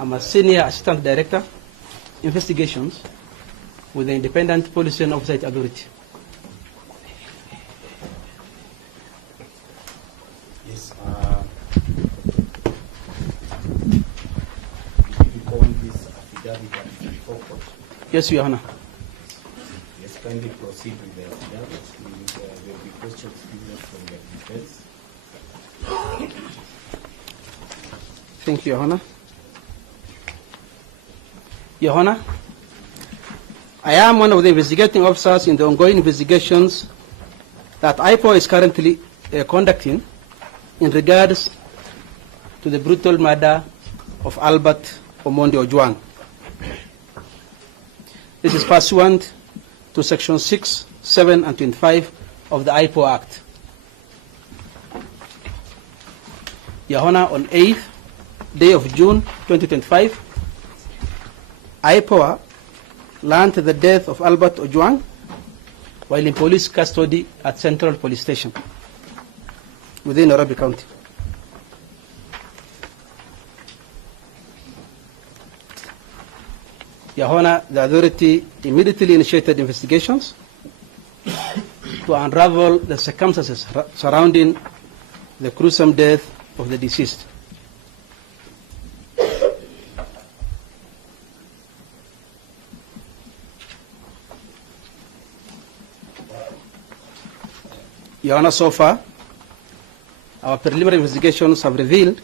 I'm a Senior Assistant Director, Investigations with the Independent Police and Oversight Authority. Yes, you go on this affidavit and report. Yes, Your Honor. Yes, kindly proceed with the affidavit. There will be questions given from the defense. Thank you, Your Honor. Your Honor, I am one of the investigating officers in the ongoing investigations that IPO is currently conducting in regards to the brutal murder of Albert Omondi Ojwang. This is pursuant to Section 6, 7, and 25 of the IPO Act. Your Honor, on 8th day of June 2025, IPOA learned the death of Albert Ojwang while in police custody at Central Police Station within Nairobi County. Your Honor, the authority immediately initiated investigations to unravel the circumstances surrounding the gruesome death of the deceased. Your Honor, so far, our preliminary investigations have revealed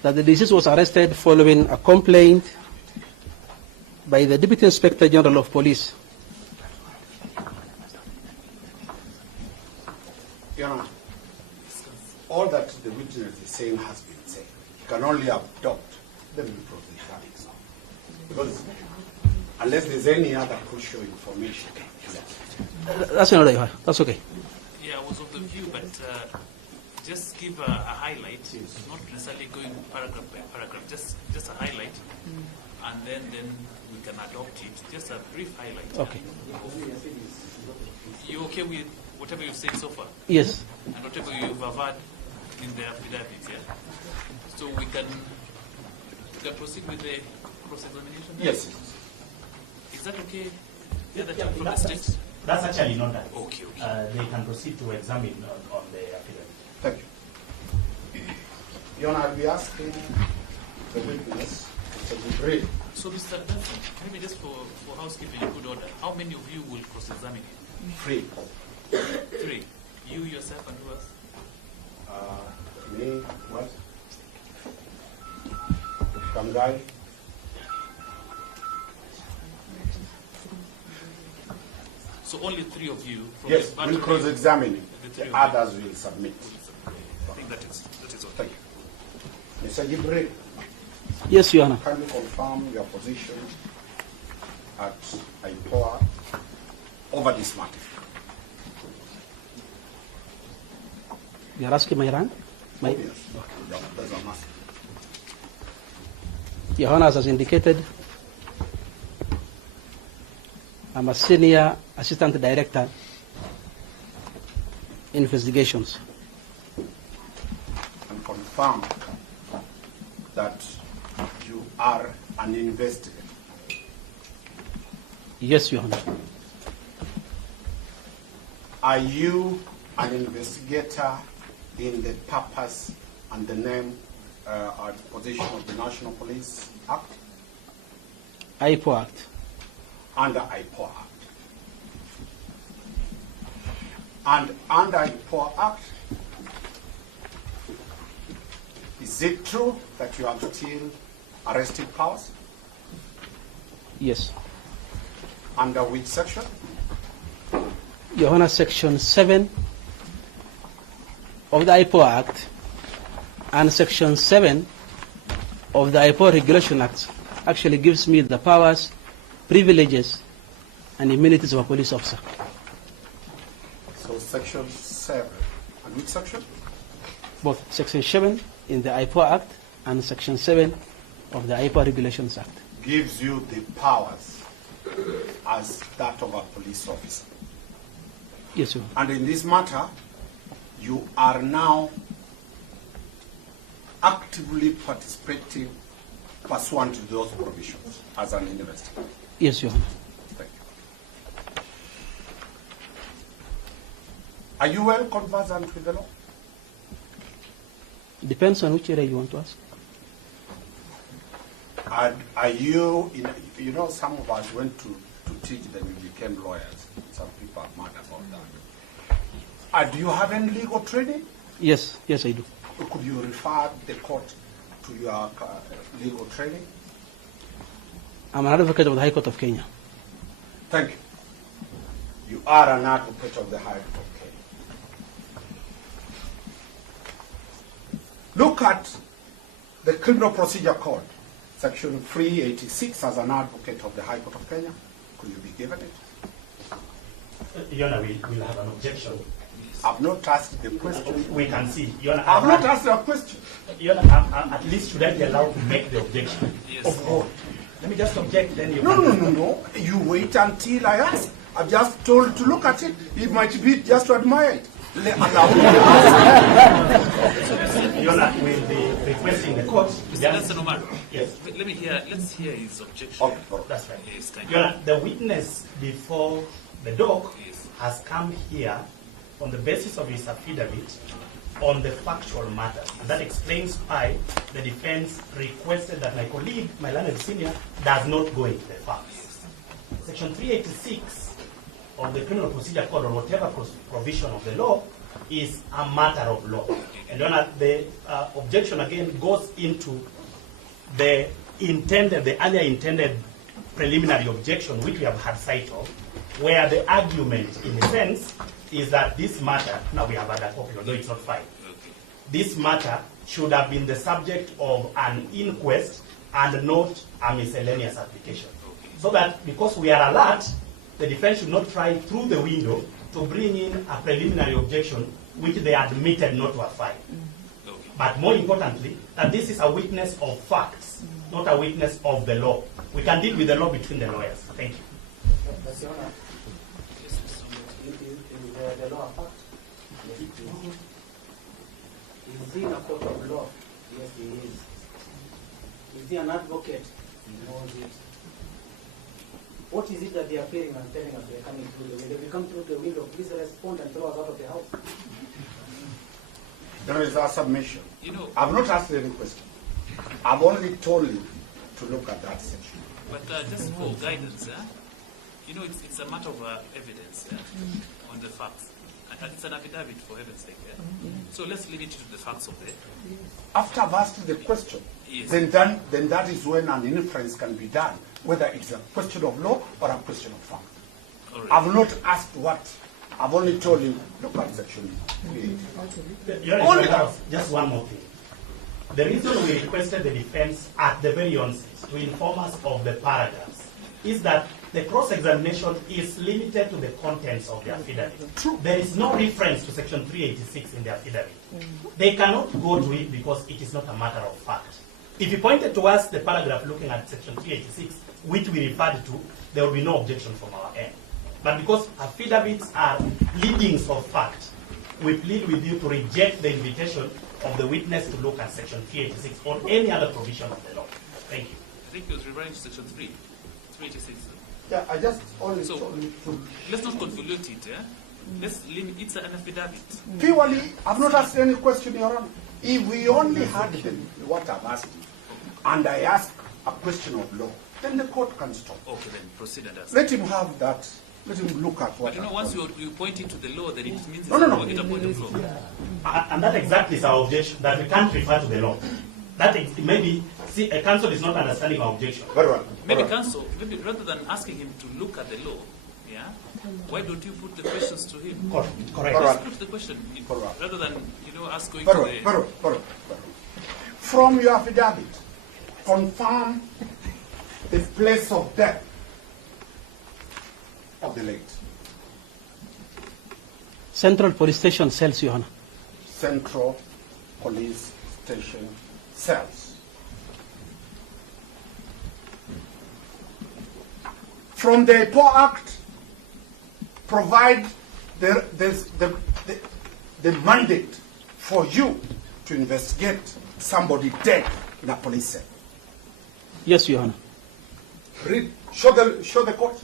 that the deceased was arrested following a complaint by the Deputy Inspector General of Police. Your Honor, all that the witness is saying has been said. You can only adopt the proceed verdicts now. Because unless there's any other crucial information. That's another, Your Honor. That's okay. Yeah, I was of the view, but just give a highlight, not necessarily going paragraph by paragraph, just a highlight, and then we can adopt it. Just a brief highlight. Okay. You okay with whatever you've said so far? Yes. And whatever you've averred in the affidavit, yeah? So we can proceed with the cross-examination? Yes. Is that okay? The other from the state? That's actually not that. Okay. They can proceed to examine on the affidavit. Thank you. Your Honor, I'll be asking the witness to agree. So, Mr. Benson, maybe just for housekeeping in good order, how many of you will cross-examine him? 3. 3. You, yourself, and who else? Me, what? Kamgai. So only 3 of you. From Yes, the we'll cross-examine him. The others will submit. I think that is okay. Thank you. Mr. Jibril, Yes, Your Honor. can you confirm your position at IPOA over this matter? You are asking my rank? Yes. Okay. That's a matter. Your Honor, as indicated, I'm a Senior Assistant Director, Investigations. And confirm that you are an investigator. Yes, Your Honor. Are you an investigator in the purpose and the name or position of the National Police Act? IPO Act. Under IPO Act. And under IPO Act, is it true that you have still arrested powers? Yes. Under which section? Your Honor, Section 7 of the IPO Act and Section 7 of the IPO Regulation Act actually gives me the powers, privileges, and immunities of a police officer. So Section 7. And which section? Both Section 7 in the IPO Act and Section 7 of the IPO Regulations Act. Gives you the powers as that of a police officer. Yes, sir. And in this matter, you are now actively participating pursuant to those provisions as an investigator? Yes, Your Honor. Thank you. Are you well conversant with the law? Depends on which area you want to ask. Are you, you know, some of us went to teach, then we became lawyers. Some people are mad about that. Do you have any legal training? Yes, yes, I do. Could you refer the court to your legal training? I'm an advocate of the High Court of Kenya. Thank you. You are an advocate of the High Court of Kenya. Look at the Criminal Procedure Code, Section 386, as an advocate of the High Court of Kenya. Could you be given it? Your Honor, we'll have an objection. I've not asked the question. We can see. Your Honor, I've not asked a question. Your Honor, at least should I be allowed to make the objection? Yes. Of what? Let me just object, then you No, can... no, no, no. You wait until I ask. I've just told to look at it. It might be just to admire it. Allow me to ask. Your Honor, we'll be requesting the court to Mr. Omar, Yes. let's hear his objection. Okay, That's right. Yes, thank Your you. Honor, the witness before the dock Yes. has come here on the basis of his affidavit on the factual matters. And that explains why the defense requested that my colleague, my learned senior, does not go into the facts. Section 386 of the Criminal Procedure Code, or whatever provision of the law, is a matter of law. And Your Honor, the objection again goes into the earlier intended preliminary objection, which we have had sight of, where the argument, in a sense, is that this matter, now we have had a copy, although it's not filed, this matter should have been the subject of an inquest and not a miscellaneous application. So that, because we are alert, the defense should not try through the window to bring in a preliminary objection which they admitted not to have filed. But more importantly, that this is a witness of facts, not a witness of the law. We can deal with the law between the lawyers. Thank you. But Your Honor, is the law a fact? Yes, it is. Is he in a court of law? Yes, he is. Is he an advocate? He knows it. What is it that they are fearing and telling us they are coming through the window? If you come through the window, please respond and throw us out of the house. There is a submission. You know, I've not asked any question. I've only told you to look at that section. but just for guidance, you know, it's a matter of evidence on the facts. It's an affidavit, for heaven's sake. So let's limit it to the facts of it. After I've asked the question, Yes. then that is when an inference can be done, whether it's a question of law or a question of fact. All right. I've not asked what. I've only told you, look at section 3. Your Honor, Your Honor, just one more thing. The reason we requested the defense at the very onset to inform us of the paragraphs is that the cross-examination is limited to the contents of the affidavit. True. There is no reference to section 386 in the affidavit. They cannot go to it because it is not a matter of fact. If you pointed to us the paragraph looking at section 386, which we referred to, there will be no objection from our end. But because affidavits are leadings of fact, we plead with you to reject the invitation of the witness to look at section 386 or any other provision of the law. Thank you. I think it was referring to section 386. Yeah, I just only So told you to. let's not convolute it. Let's limit. It's an affidavit. Purely, I've not asked any question, Your Honor. If we only had what I've asked you, and I ask a question of law, then the court can stop. Okay, then proceed and ask. Let him have that. Let him look at what But you know, I've once told you point it to the law, then it means No, it's no, no. a point of law. And that exactly is our objection, that we can't refer to the law. That is, maybe, see, a counsel is not understanding our objection. Very well. Maybe Very well. counsel, maybe rather than asking him to look at the law, why don't you put the questions to him? Correct. All right. Just put the question All right. rather than us going Very to well, the. very well, very well, very well. From your affidavit, confirm the place of death of the late. Central Police Station cells, Your Honor. Central Police Station cells. From the PO Act, provide the mandate for you to investigate somebody dead in a police cell? Yes, Your Honor. Read, show the court.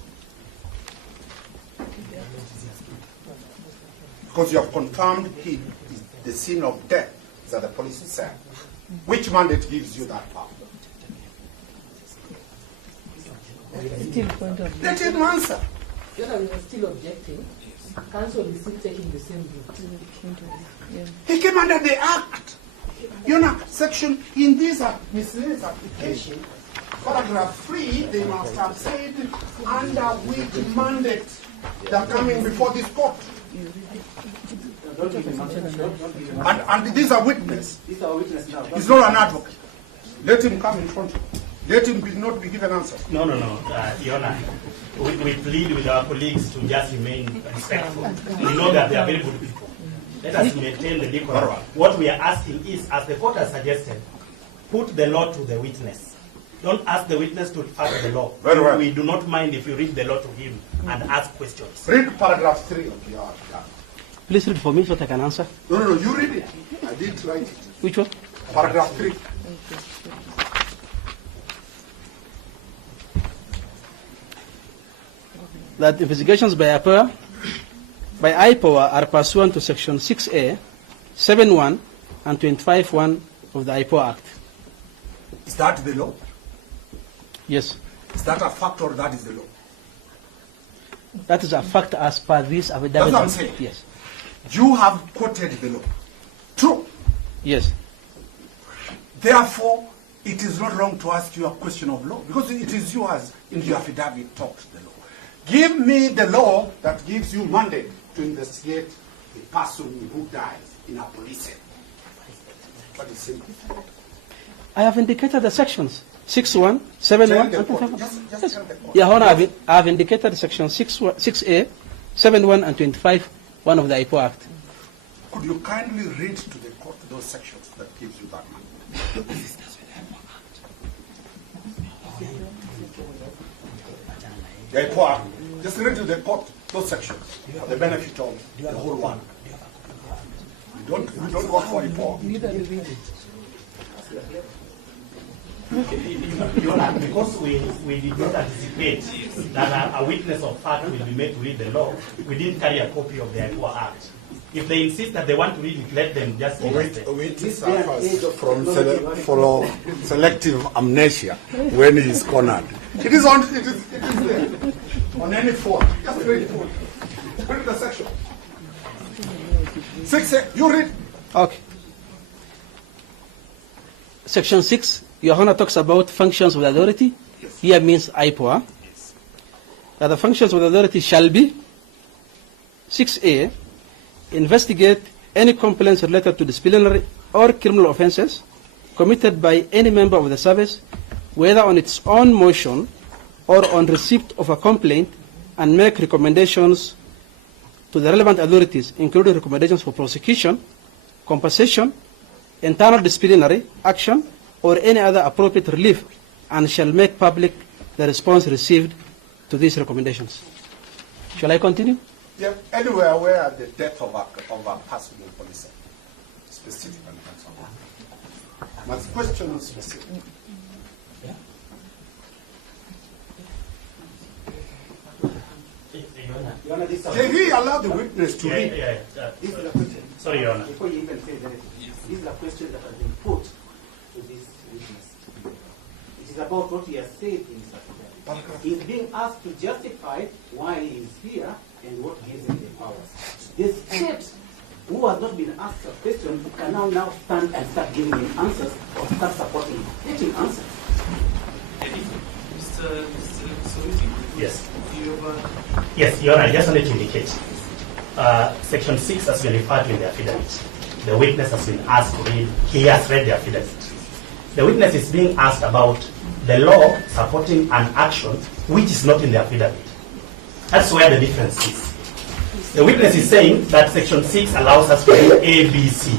Because you have confirmed he is the scene of death is at the police cell. Which mandate gives you that power? Let him answer. We are still objecting. Council is still taking the same route. He came under the Act. You know, section in this miscellaneous application, paragraph 3, they must have said under which mandate they are coming before this court. And these are witnesses. These are witnesses now. He's not an advocate. Let him come in front of you. Let him not be given answers. No, Your Honor. We plead with our colleagues to just remain respectful. We know that they are very good people. Let us maintain the decorum. What we are asking is, as the court has suggested, put the law to the witness. Don't ask the witness to follow the law. Very well. We do not mind if you read the law to him and ask questions. Read paragraph 3 of the Act. Please read for me so that I can answer. No, you read it. I didn't write it. Which one? Paragraph 3. That investigations by IPOA are pursuant to Section 6A, 7.1, and 25.1 of the IPOA Act. Is that the law? Yes. Is that a fact or that is the law? That is a fact as per this affidavit. That's what I'm saying. Yes. You have quoted the law. True. Yes. Therefore, it is not wrong to ask you a question of law because it is you as in your affidavit talks the law. Give me the law that gives you mandate to investigate a person who dies in a police cell. But it's simple. I have indicated the sections. 6.1, 7.1, and 25.1. Just tell the court. Your Honor, I have indicated section 6A, 7.1, and 25.1 of the IPOA Act. Could you kindly read to the court those sections that gives you that mandate? The IPOA Act. Just read to the court those sections for the benefit of the whole one. We don't work for IPOA. Because we did not anticipate that a witness of fact will be made to read the law, we didn't carry a copy of the IPOA Act. If they insist that they want to read it, let them just read it. Wait, suffers from selective amnesia when he is cornered. It is there. On any phone. Just read it. Read the section. 6A, you read. Okay. Section 6, Your Honor talks about functions of the authority. Yes. Here means IPOA. Yes. That the functions of the authority shall be 6A, investigate any complaints related to disciplinary or criminal offenses committed by any member of the service, whether on its own motion or on receipt of a complaint, and make recommendations to the relevant authorities, including recommendations for prosecution, compensation, internal disciplinary action, or any other appropriate relief, and shall make public the response received to these recommendations. Shall I continue? Yeah, anywhere where the death of a person in police, specific and so on. Must question specific. Can we allow the witness to read? This is a question. Sorry, Your Honor. Before you even say that, this is a question that has been put to this witness. It is about what he has said in his affidavit. He is being asked to justify why he is here and what gives him the powers. The state, who has not been asked a question, can now stand and start giving him answers or start supporting him. Let him answer. Mr. Yes. Do you have Yes, Your Honor, I just wanted to indicate. Section 6 has been referred to in the affidavit. The witness has been asked to read, he has read the affidavit. The witness is being asked about the law supporting an action which is not in the affidavit. That's where the difference is. The witness is saying that Section 6 allows us to do A, B, C.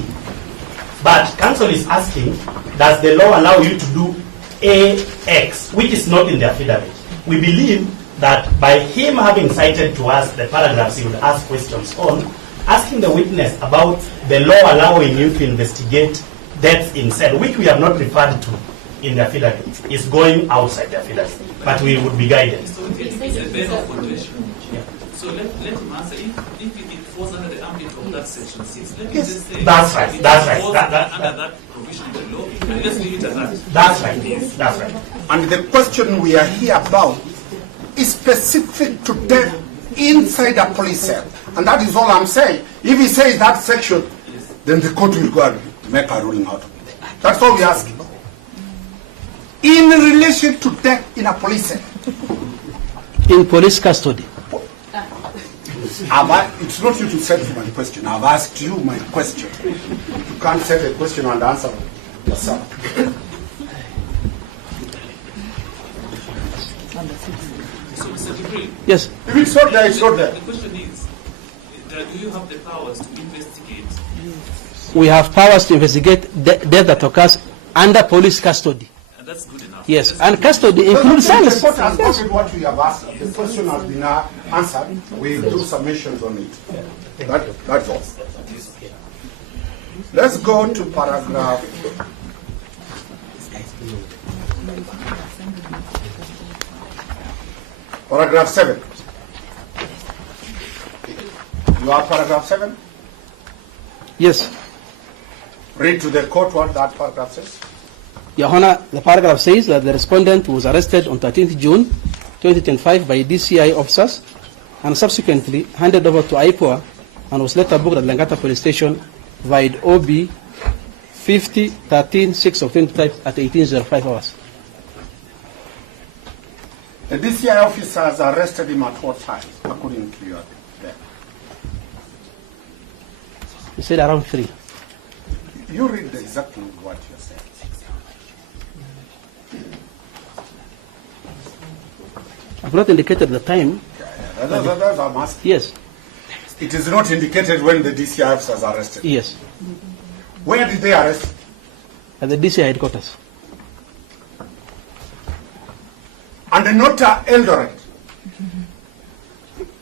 But counsel is asking, does the law allow you to do A, X, which is not in the affidavit? We believe that by him having cited to us the paragraphs he would ask questions on, asking the witness about the law allowing you to investigate deaths in cell, which we have not referred to in the affidavit, is going outside the affidavit, but we would be guided. So it's a bed of contention. So let him answer. If it falls under the ambit of that section 6, let me just say That's right. it That's right. falls under that provision in the law, and let's leave it as that. That's right. That's right. And the question we are here about is specific to death inside a police cell. And that is all I'm saying. If he says that section, then the court will go and make a ruling out of it. That's all we ask. In relation to death in a police cell. In police custody. It's not you to set my question. I've asked you my question. You can't set a question and answer yourself. So, Mr. Jibril, Yes. If it's not there, it's not there. the question is, do you have the powers to investigate? We have powers to investigate death that occurs under police custody. And that's good enough. Yes, and custody includes The cells. court has answered what we have asked. The question has been answered. We do submissions on it. That's all. Let's go to paragraph. Paragraph 7. You are paragraph 7? Yes. Read to the court what that paragraph says. Your Honor, the paragraph says that the respondent was arrested on 13th June 2025 by DCI officers and subsequently handed over to IPOA and was later booked at Langata Police Station via OB 50-13-6 of 25 at 18:05 hours. The DCI officers arrested him at what time, according to your there? He said around 3. You read exactly what you're saying. I've not indicated the time. That's I'm asking. Yes. It is not indicated when the DCI officers are arrested. Yes. Where did they arrest? At the DCI headquarters. And not Eldoret.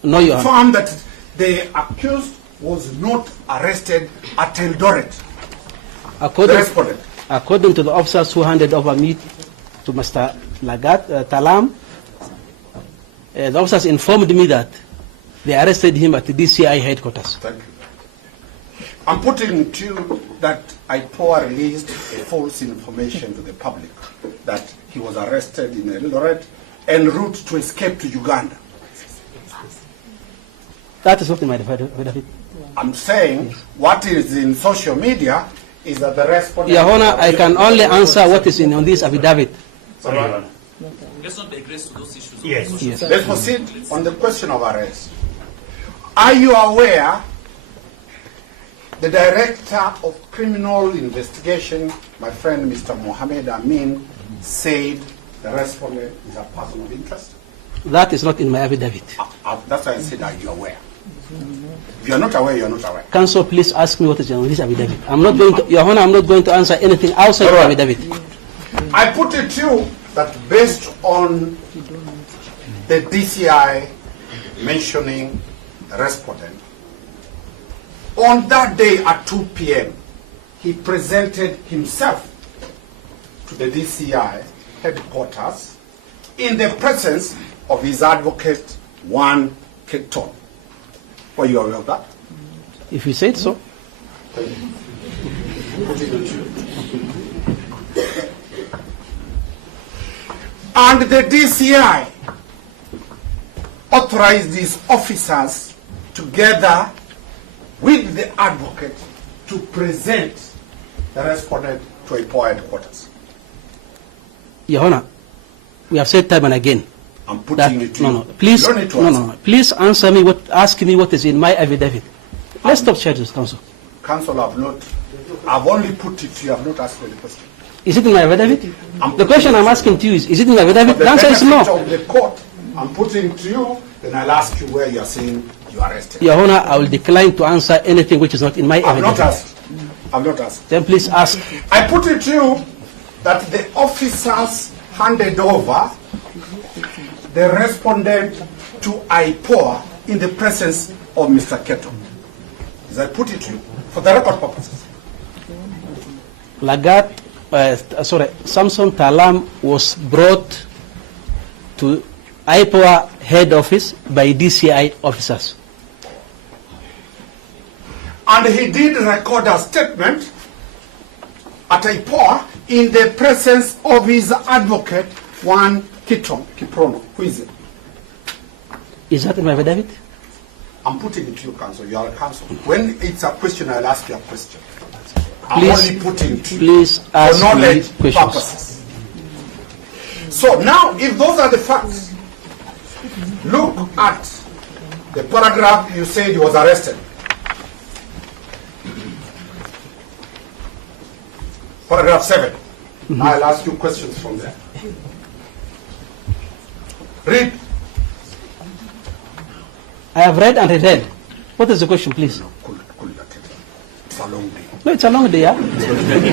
No, Your Honor. Found that the accused was not arrested at Eldoret. According to the officers who handed over me to Mr. Taalam, the officers informed me that they arrested him at the DCI headquarters. Thank you. I'm putting to you that IPOA released a false information to the public that he was arrested in Eldoret en route to escape to Uganda. That is not in my affidavit. I'm saying what is in social media is that the respondent... Your Honor, I can only answer what is on this affidavit. Sorry, Your Honor. Let's not digress to those issues. Yes. Yes. Let's proceed on the question of arrest. Are you aware the Director of Criminal Investigation, my friend Mr. Mohammed Amin, said the respondent is a person of interest? That is not in my affidavit. That's why I said, are you aware? If you are not aware, you are not aware. Counsel, please ask me what is on this affidavit. I'm not going to, Your Honor, I'm not going to answer anything outside the affidavit. I put it to you that based on the DCI mentioning the respondent, on that day at 2 p.m., he presented himself to the DCI headquarters in the presence of his advocate, Juan Keton. Were you aware of that? If you said so. And the DCI authorized these officers together with the advocate to present the respondent to IPOA headquarters. Your Honor, we have said time and again. I'm putting it to you. Please, You don't need to answer. please answer me. Ask me what is in my affidavit. Let's stop charges, Counsel. Counsel, I've only put it to you. I've not asked any question. Is it in my affidavit? The question I'm asking to you is it in my affidavit? For The answer is benefit no. of the court, I'm putting to you, then I'll ask you where you are saying you are arrested. Your Honor, I will decline to answer anything which is not in my I've affidavit. not asked. I've not asked. Then please ask. I put it to you that the officers handed over the respondent to IPOA in the presence of Mr. Keto. As I put it to you, for the record purposes. Samson Taalam was brought to IPOA head office by DCI officers. And he did record a statement at IPOA in the presence of his advocate, Juan Kiprono. Who is it? Is that in my affidavit? I'm putting it to you, counsel. You are a counsel. When it's a question, I'll ask you a question. I'm Please- only putting it to you please for ask me knowledge questions. purposes. So now, if those are the facts, look at the paragraph you said he was arrested. Paragraph 7. I'll ask you questions from there. Read. I have read and reread. What is the question, please? It's a long day. No, it's a long day, yeah? It's okay.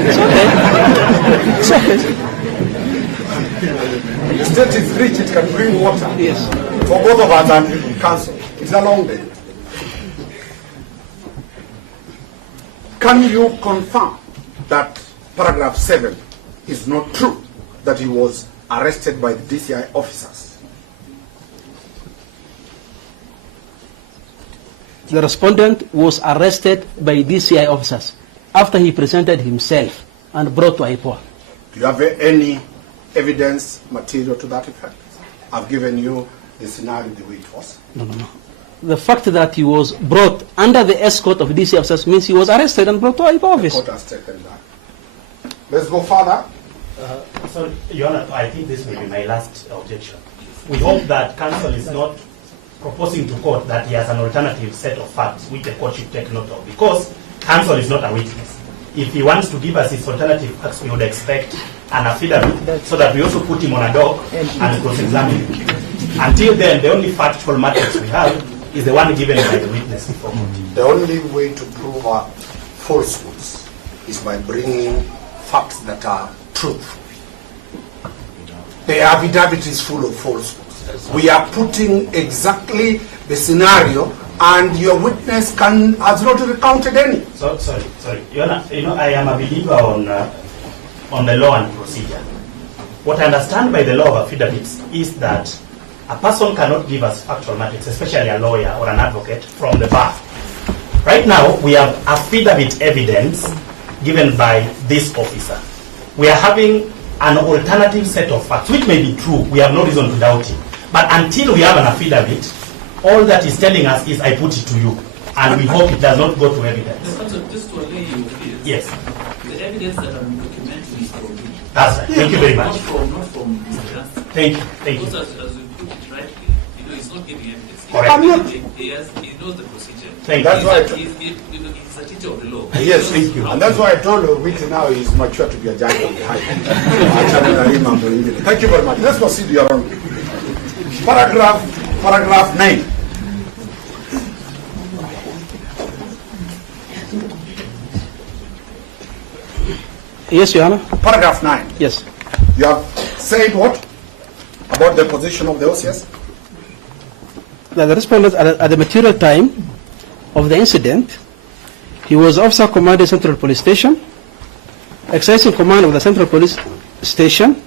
It's okay. The state is rich, it can bring water. Yes. For both of us and council. It's a long day. Can you confirm that paragraph 7 is not true, that he was arrested by the DCI officers? The respondent was arrested by DCI officers after he presented himself and brought to IPOA. Do you have any evidence material to that effect? I've given you the scenario the way it was. No. The fact that he was brought under the escort of DCI officers means he was arrested and brought to IPOA The office. court has taken that. Let's go further. So, Your Honor, I think this will be my last objection. We hope that counsel is not proposing to court that he has an alternative set of facts which the court should take note of, because counsel is not a witness. If he wants to give us his alternative facts, we would expect an affidavit so that we also put him on a dock and cross-examine him. Until then, the only factual matters we have is the one given by the witness before court. The only way to prove falsehoods is by bringing facts that are truthful. The affidavit is full of falsehoods. We are putting exactly the scenario, and your witness has not recounted any. Sorry. Your Honor, I am a believer on the law and procedure. What I understand by the law of affidavits is that a person cannot give us factual matters, especially a lawyer or an advocate, from the bar. Right now, we have affidavit evidence given by this officer. We are having an alternative set of facts, which may be true. We have no reason to doubt it. But until we have an affidavit, all that is telling us is I put it to you. And we hope it does not go to evidence. Just to allay your fears. Yes. The evidence that I'm documenting is from me. That's right. Thank you very much. Not from Mr. Johnson. Thank you. Because as we put it rightly, he's not giving evidence. Correct. He knows the procedure. Thank That's you. why. He's a teacher of the law. Yes, thank you. And that's why I told you, which now is mature to be a judge of the high court. Thank you very much. Let's proceed, Your Honor. Paragraph 9. Yes, Your Honor. Paragraph 9. Yes. You have said what? About the position of the OCS? That the respondent at the material time of the incident, he was officer commanding Central Police Station, exercising command of the Central Police Station,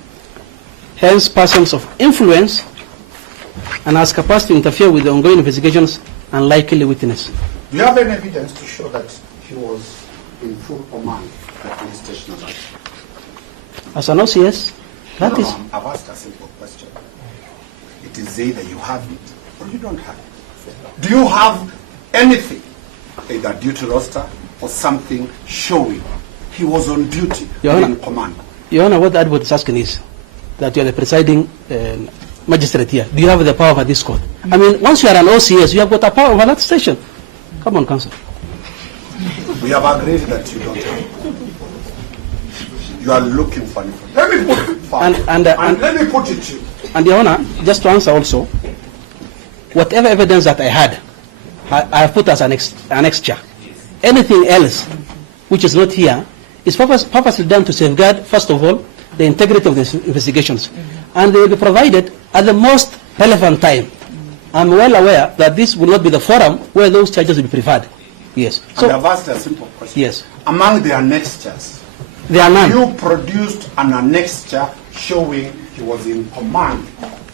hence persons of influence, and has capacity to interfere with the ongoing investigations and likely witness. Do you have any evidence to show that he was in full command at the police station? As an OCS, that is. I've asked a simple question. It is either you have it or you don't have it. Do you have anything, either duty roster or something showing he was on duty in command? Your Honor, what the advocate is asking is that you are the presiding magistrate here. Do you have the power of this court? I mean, once you are an OCS, you have got the power over that station. Come on, counsel. We have agreed that you don't have it. You are looking for it. Let me put it forward. And let me put it to you. And Your Honor, just to answer also, whatever evidence that I had, I have put as an extra. Anything else which is not here is purposely done to safeguard, first of all, the integrity of the investigations. And they will be provided at the most relevant time. I'm well aware that this will not be the forum where those charges will be preferred. Yes. So I've asked a simple question. Yes. Among the annexures, There are none. You produced an annexure showing he was in command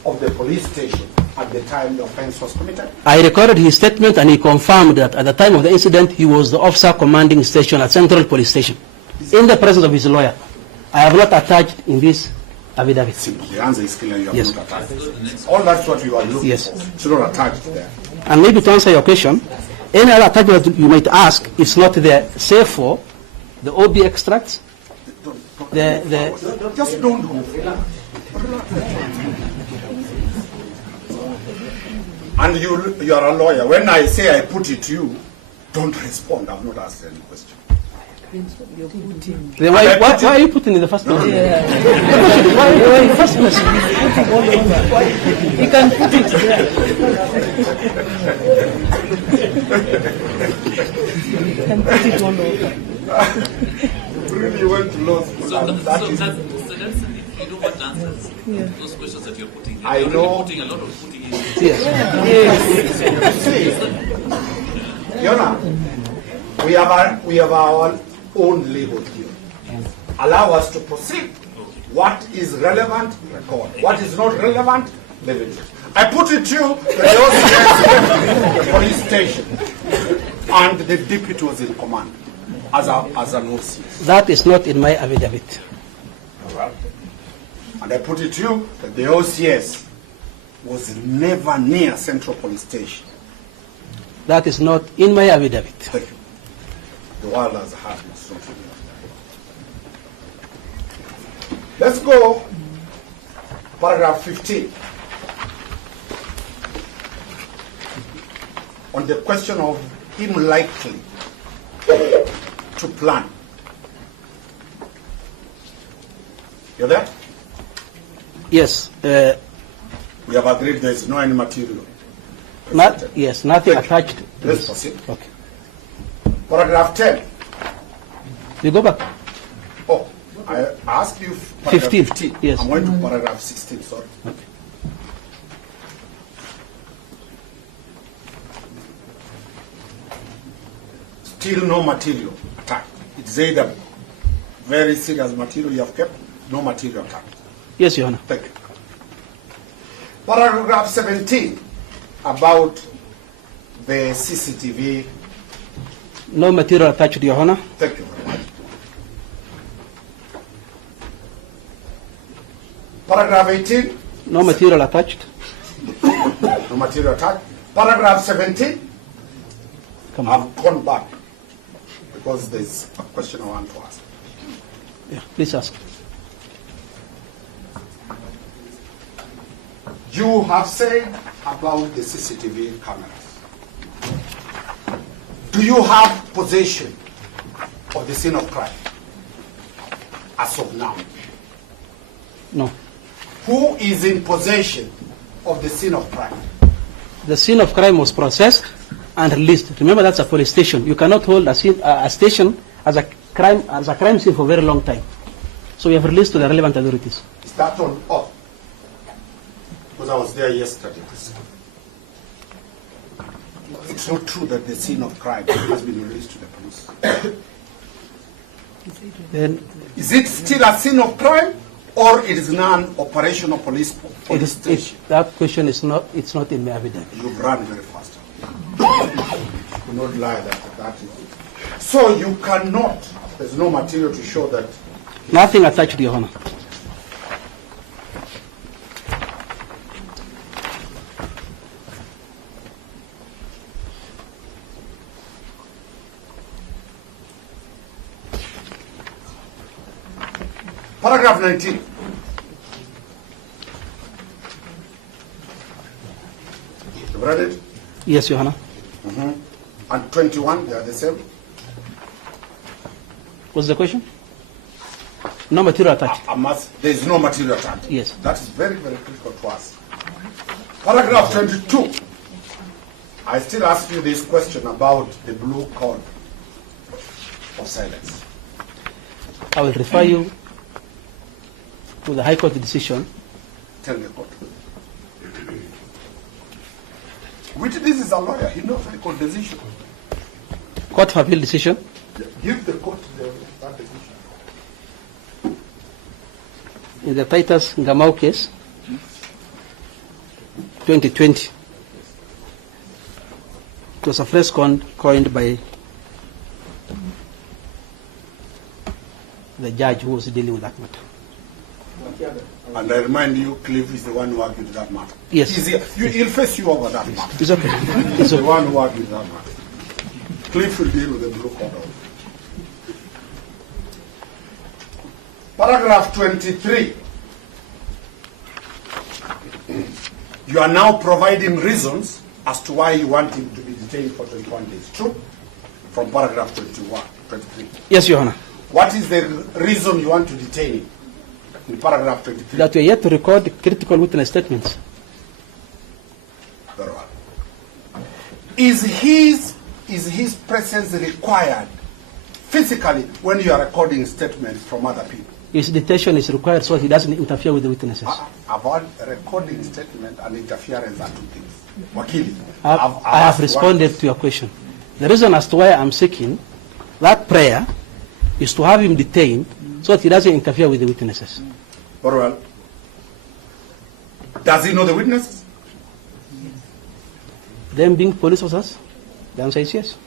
of the police station at the time the offense was committed. I recorded his statement and he confirmed that at the time of the incident he was the officer commanding station at Central Police Station in the presence of his lawyer. I have not attached in this affidavit. The answer is clear, you have Yes. not attached. All that's what you are looking Yes. for. It's not attached there. And maybe to answer your question, any other attachment that you might ask is not there, save for the OB extracts, Just don't go. And you are a lawyer. When I say I put it to you, don't respond. I've not asked any question. Then why are you putting in the first place? Why in the first place? You can put it there. You can put it all over. Really went to law school. So, and that is- so that's if you don't want answers, those questions that you're putting, I you're know. putting a lot of putting in. Yes. Yona, we have our own label here. Allow us to proceed. What is relevant, record. What is not relevant, leave it. I put it to you, the police station, and the deputy was in command as an OCS. That is not in my affidavit. And I put it to you that the OCS was never near Central Police Station. That is not in my affidavit. Thank you. The world has had something. Let's go, paragraph 15. On the question of him likely to plan. You there? Yes. We have agreed there is no any material. Yes, nothing Thank you. attached to Let's this. proceed. Okay. Paragraph 10. You go back. Oh, I asked you paragraph 15, 15. yes. I'm going to paragraph 16, sorry. Okay. Still no material attacked. It's either very serious material you have kept, no material attacked. Yes, Your Honor. Thank you. Paragraph 17 about the CCTV. No material attached, Your Honor. Thank you very much. Paragraph 18, No material attached. no material attacked. Paragraph 17, Come on. I've gone back because there's a question I want to ask. Yeah, please ask. You have said about the CCTV cameras. Do you have possession of the scene of crime as of now? No. Who is in possession of the scene of crime? The scene of crime was processed and released. Remember, that's a police station. You cannot hold a station as a crime scene for a very long time. So we have released to the relevant authorities. Is that on off? Because I was there yesterday. It's not true that the scene of crime has been released to the police. Then Is it still a scene of crime, or it is non-operational police station? that question is not. It's not in my affidavit. You've run very fast. Do not lie that is. So you cannot, there's no material to show that. Nothing attached, Your Honor. Paragraph 19. You've read it? Yes, Your Honor. And 21, they are the same? What's the question? No material attached. There is no material attached. Yes. That is very, very critical to us. Paragraph 22. I still ask you this question about the blue code of silence. I will refer you to the High Court decision. Tell the court. This is a lawyer. He knows the court decision. Court of Appeal decision. Give the court that decision. in the Titus Ngamau case, 2020. It was a phrase coined by the judge who was dealing with that matter. And I remind you, Cliff is the one who argued that matter. Yes. He'll face you over that matter. It's okay. He's the one who argued that matter. Cliff will deal with the blue code. Paragraph 23. You are now providing reasons as to why you want him to be detained for 21 days. True? From paragraph 23. Yes, Your Honor. What is the reason you want to detain him? In paragraph 23. That we are yet to record critical witness statements. Very well. Is his presence required physically when you are recording statements from other people? His detention is required so he doesn't interfere with the witnesses. About recording statement and interference are two things. Wakili, I have responded to your question. The reason as to why I'm seeking that prayer is to have him detained so that he doesn't interfere with the witnesses. Very well. Does he know the witnesses? Them being police officers? The answer is yes.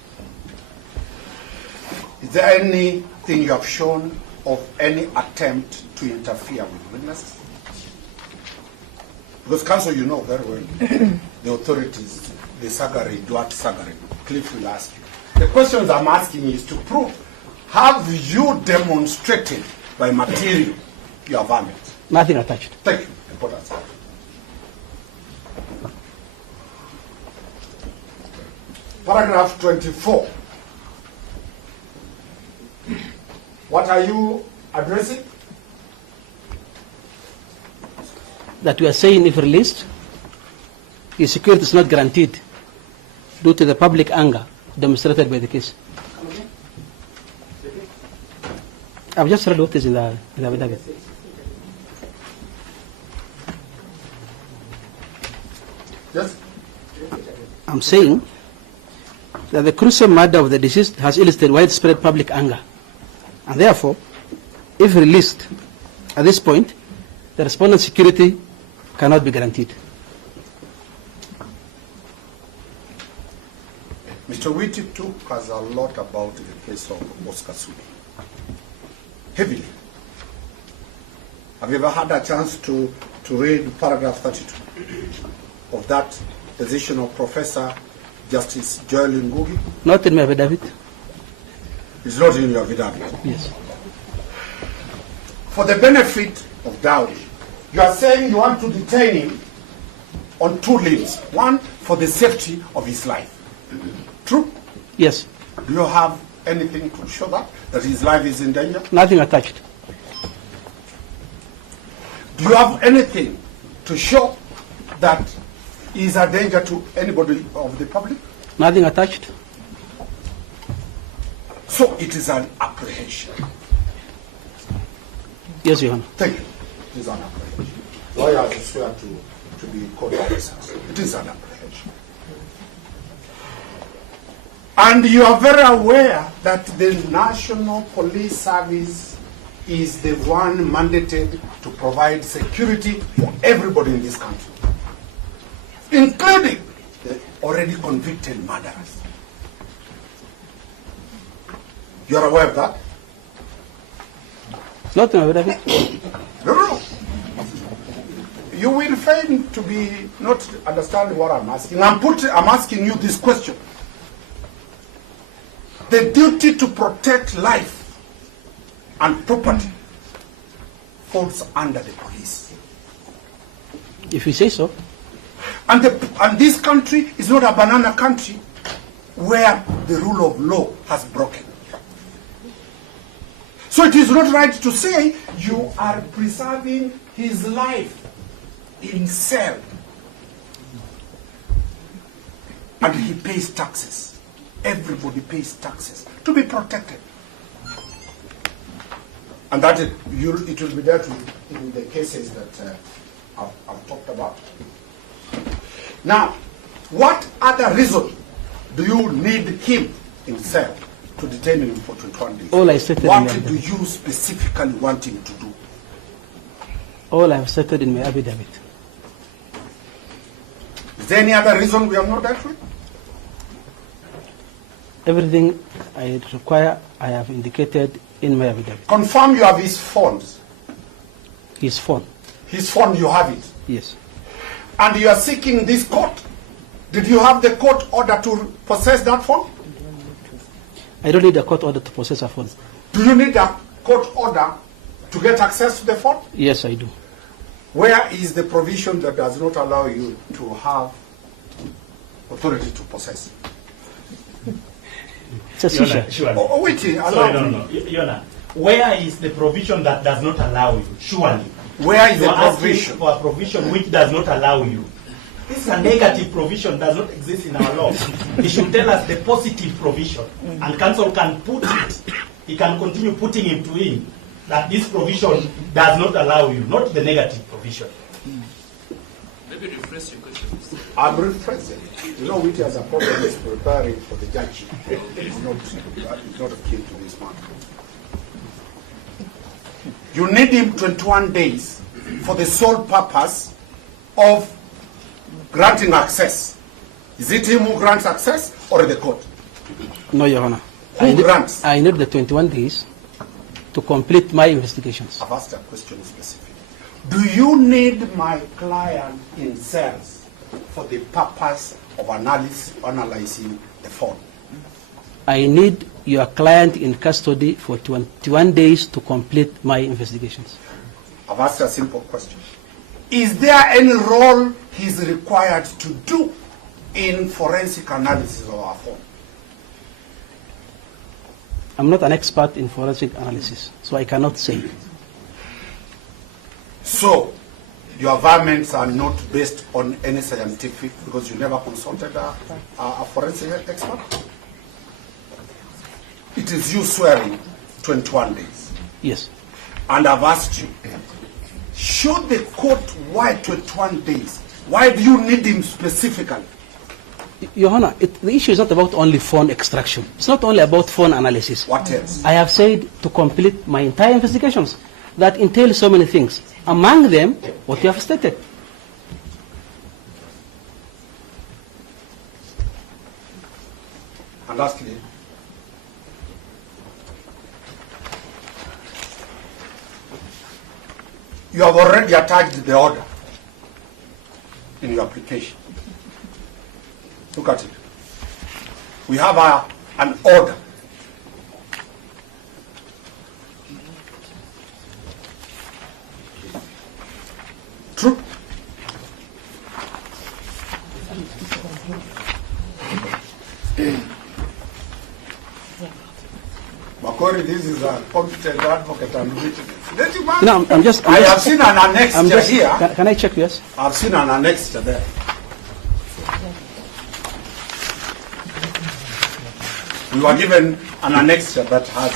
Is there anything you have shown of any attempt to interfere with witnesses? Because, Counsel, you know very well the authorities, the Sagari, Duarte Sagari, Cliff will ask you. The questions I'm asking is to prove, have you demonstrated by material your verdict? Nothing attached. Thank you. Important. Paragraph 24. What are you addressing? That we are saying if released, his security is not guaranteed due to the public anger demonstrated by the case. I've just read what is in the affidavit. Yes? I'm saying that the gruesome murder of the deceased has elicited widespread public anger. And therefore, if released at this point, the respondent's security cannot be guaranteed. Mr. Witty took us a lot about the case of Oscar Sudi. Heavily. Have you ever had a chance to read paragraph 32 of that position of Professor Justice Joel Ngugi? Not in my affidavit. It's not in your affidavit. Yes. For the benefit of doubt, you are saying you want to detain him on two limbs. One, for the safety of his life. True? Yes. Do you have anything to show that his life is in danger? Nothing attached. Do you have anything to show that he is a danger to anybody of the public? Nothing attached. So it is an apprehension. Yes, Your Honor. Thank you. It is an apprehension. Lawyers swear to be court officers. It is an apprehension. And you are very aware that the National Police Service is the one mandated to provide security for everybody in this country, including the already convicted murderers. You are aware of that? It's not in my affidavit. No. You will fail to be not understanding what I'm asking. I'm asking you this question. The duty to protect life and property falls under the police. If you say so. And this country is not a banana country where the rule of law has broken. So it is not right to say you are preserving his life in cell. And he pays taxes. Everybody pays taxes to be protected. And that it will be dealt with in the cases that I've talked about. Now, what other reason do you need him in cell to detain him for 21 days? All I stated what do you specifically want him to do? All I have stated in my affidavit. Is there any other reason we have not dealt with? Everything I require, I have indicated in my affidavit. Confirm you have his phones. His phone. His phone, you have it. Yes. And you are seeking this court. Did you have the court order to possess that phone? I don't need a court order to possess a phone. Do you need a court order to get access to the phone? Yes, I do. Where is the provision that does not allow you to have authority to possess? It's a seizure. Surely. Oh, wait, allow Sorry, no, me. no. Yona, where is the provision that does not allow you? Surely. Where is You the are asking provision? for a provision which does not allow you. This is a negative provision, does not exist in our law. He should tell us the positive provision, and council can put it. He can continue putting it to him that this provision does not allow you, not the negative provision. Maybe rephrase your question. I'm rephrasing. You know, which has a problem is preparing for the judge. It's not akin to this matter. You need him 21 days for the sole purpose of granting access. Is it him who grants access or the court? No, Your Honor. Who grants? I need the 21 days to complete my investigations. I've asked a question specific. Do you need my client in cells for the purpose of analyzing the phone? I need your client in custody for 21 days to complete my investigations. I've asked a simple question. Is there any role he's required to do in forensic analysis of our phone? I'm not an expert in forensic analysis, so I cannot say. So, your arguments are not based on any scientific, because you never consulted a forensic expert? It is you swearing 21 days. Yes. And I've asked you, should the court wait 21 days? Why do you need him specifically? Your Honor, the issue is not about only phone extraction. It's not only about phone analysis. What else? I have said to complete my entire investigations that entail so many things. Among them, what you have stated. And lastly, you have already attached the order in your application. Look at it. We have an order. True. Makori, this is a competent advocate and witness. No, I'm just. I have seen an annexure here. Can I check, yes? I've seen an annexure there. We were given an annexure that has.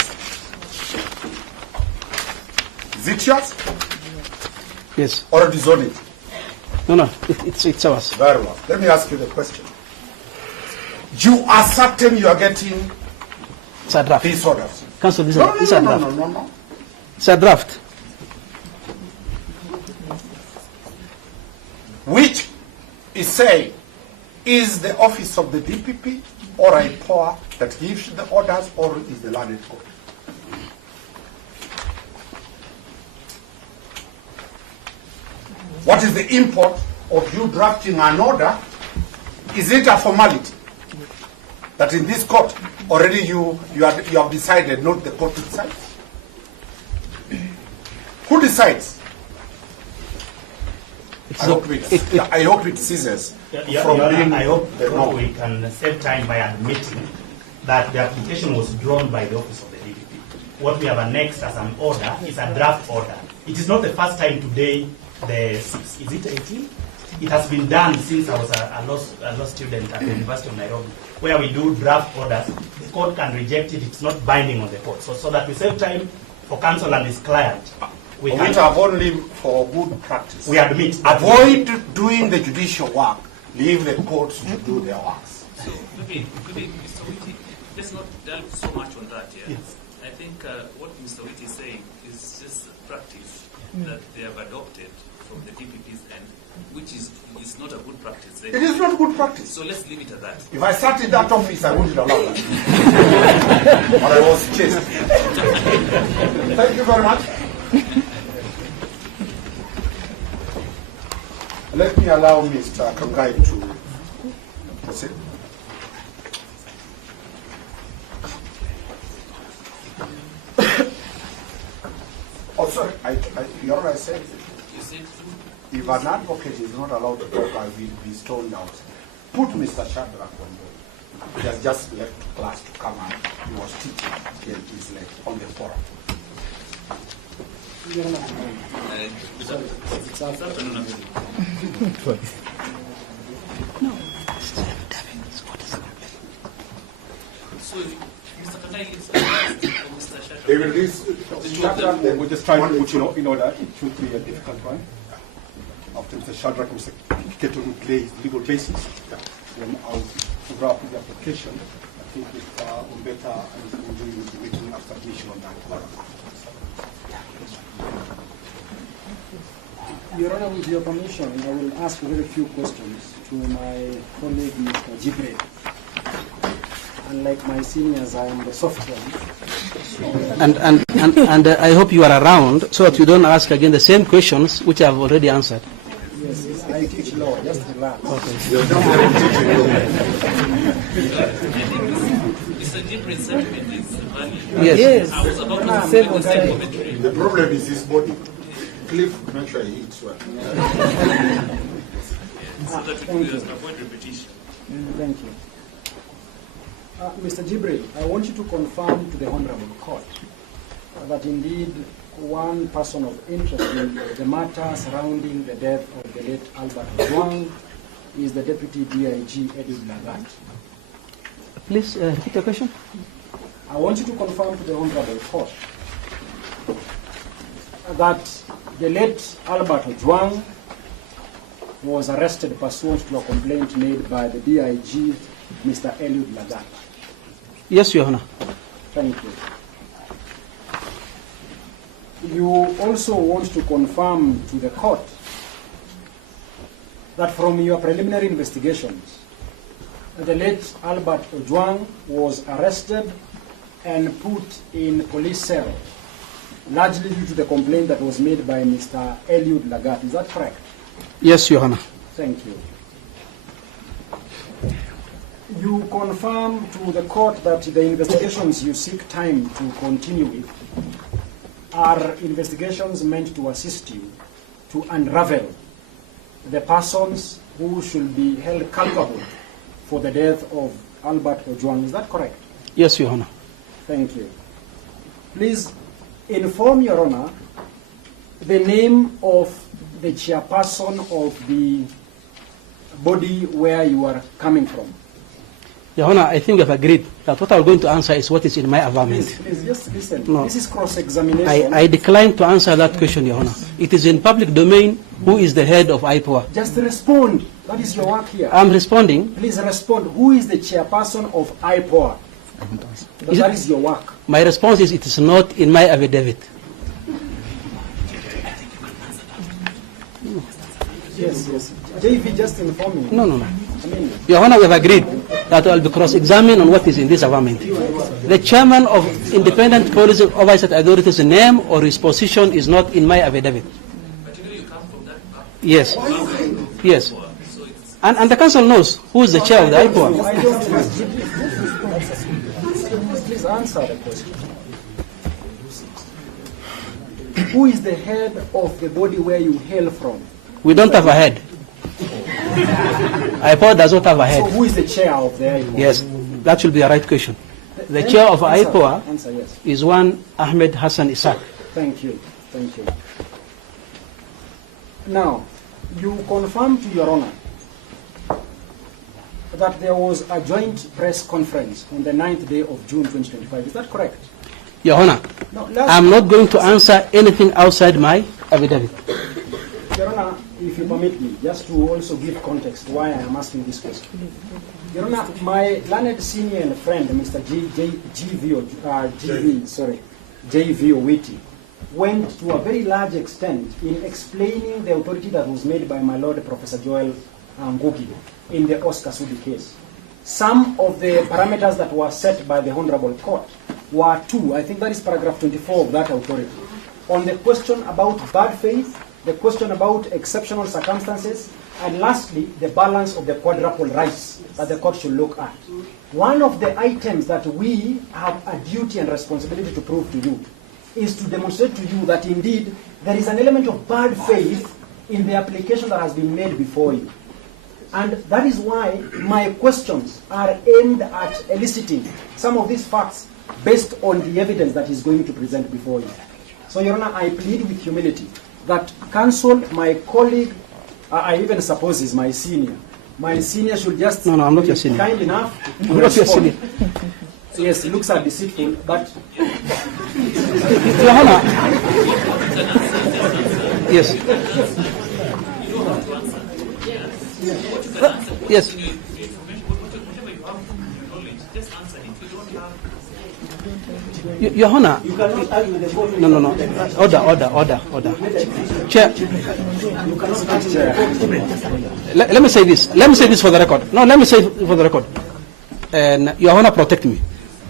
Is it yours? Yes. Or it is on it? No, it's ours. Very well. Let me ask you the question. You are certain you are getting It's a draft. these orders? Counsel, this No. is a draft. No. It's a draft. Which is saying, is the office of the DPP or a power that gives the orders, or is the landed court? What is the import of you drafting an order? Is it a formality that in this court already you have decided, not the court decides? Who decides? I hope it ceases from being I hope the norm. we can save time by admitting that the application was drawn by the office of the DPP. What we have annexed as an order is a draft order. It is not the first time today, is it 18? It has been done since I was a law student at the University of Nairobi, where we do draft orders. The court can reject it, it's not binding on the court. So that we save time for counsel and his client. We Which have only for good practice. We admit. Avoid doing the judicial work. Leave the courts to do their works. Maybe, Mr. Wiki, let's not delve so much on that here. Yes. I think what Mr. Witt is saying is just practice that they have adopted from the DPP's end, which is not a good practice. It is not good practice. So let's leave it at that. If I sat in that office, I wouldn't allow that. But I was chased. Thank you very much. Let me allow Mr. Kangai to proceed. Oh, sorry, Your Honor, I said, You said if an advocate is not allowed to talk, I will be stoned out. Put Mr. Shadrach on board. He has just left class to come out. He was teaching. He is late on the forum. it's afternoon. So Mr. Kangai leaves Mr. Shadrach. They will release Shadrach. We're just trying to put in order. It should be a difficult one. After Mr. Shadrach, Mr. Keto will lay his legal basis. Then I'll wrap up the application. I think with Umbeta and Unju will be making a submission on that. Your Honor, with your permission, I will ask very few questions to my colleague, Mr. Jibril. Unlike my seniors, I am the soft one. And I hope you are around so that you don't ask again the same questions which I have already answered. Yes, yes, I teach law. Just relax. Mr. Jibrin's sentiment is valid. Yes. I was about to Same say the what same I- commentary. The problem is his body. Cliff, make sure he eats well. So that we can avoid repetition. Thank you. Mr. Jibril, I want you to confirm to the Honorable Court that indeed one person of interest in the matter surrounding the death of the late Albert Ojwang is the Deputy DIG Edward Lagat. Please repeat the question. I want you to confirm to the Honorable Court that the late Albert Ojwang was arrested pursuant to a complaint made by the DIG, Mr. Eliud Lagat. Yes, Your Honor. Thank you. You also want to confirm to the court that from your preliminary investigations, the late Albert Ojwang was arrested and put in police cell, largely due to the complaint that was made by Mr. Eliud Lagat. Is that correct? Yes, Your Honor. Thank you. You confirm to the court that the investigations you seek time to continue with are investigations meant to assist you to unravel the persons who should be held culpable for the death of Albert Ojwang. Is that correct? Yes, Your Honor. Thank you. Please inform Your Honor the name of the chairperson of the body where you are coming from. Your Honor, I think we have agreed that what I'm going to answer is what is in my avowment. Please, just listen. No. This is cross-examination. I decline to answer that question, Your Honor. It is in public domain who is the head of IPOA. Just respond. That is your work here. I'm responding. Please respond. Who is the chairperson of IPOA? That is your work. My response is it is not in my affidavit. Yes, yes. JV, just inform me. No, no, no. I mean, Your Honor, we have agreed that I will be cross-examined on what is in this avowment. The chairman of Independent Policy Oversight Authority's name or his position is not in my affidavit. Yes. Yes. And the council knows who is the chair of the IPOA. I don't please answer the question. Who is the head of the body where you hail from? We don't have a head. IPOA does not have a So head. who is the chair of the IPOA? Yes, that should be the right question. The chair of IPOA Answer, yes. is one Ahmed Hassan Isaac. Thank you. Thank you. Now, you confirm to Your Honor that there was a joint press conference on the 9th day of June 2025. Is that correct? Your Honor, No, I'm not going to answer anything outside my affidavit. Your Honor, if you permit me, just to also give context why I am asking this question. Your Honor, my learned senior and friend, Mr. J.V. Owiti, went to a very large extent in explaining the authority that was made by my Lord Professor Joel Ngugi in the Oscar Sudi case. Some of the parameters that were set by the Honorable Court were two. I think that is paragraph 24 of that authority. On the question about bad faith, the question about exceptional circumstances, and lastly, the balance of the quadruple rights that the court should look at. One of the items that we have a duty and responsibility to prove to you is to demonstrate to you that indeed there is an element of bad faith in the application that has been made before you. And that is why my questions are aimed at eliciting some of these facts based on the evidence that is going to present before you. So, Your Honor, I plead with humility that counsel, my colleague, I even suppose is my senior. My senior should just No, I'm not your senior. Kind enough to I'm not your respond. senior. Yes, looks are deceitful, but Your Honor. Yes. Yes. Your Honor. You cannot argue with the court. No. Order. Chair. Let me say this. Let me say this for the record. No, let me say it for the record. And Your Honor, protect me.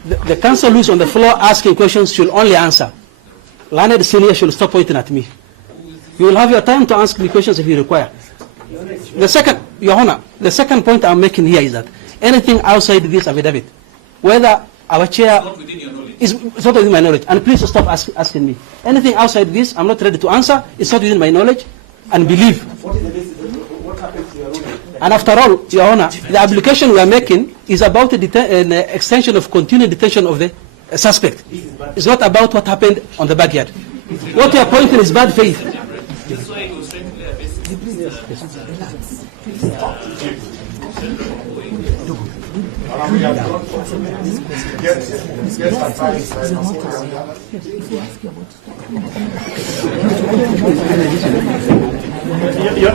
The counsel who is on the floor asking questions should only answer. Learned senior should stop pointing at me. You will have your time to ask me questions if you require. The second, Your Honor, the second point I'm making here is that anything outside this affidavit, whether our chair is not within my knowledge, and please stop asking me. Anything outside this, I'm not ready to answer. It's not within my knowledge and belief. What is the basis? What happens to your ruling? And after all, Your Honor, the application we are making is about an extension of continued detention of the suspect. It's not about what happened on the backyard. What you are pointing is bad faith. That's why it was trying to clear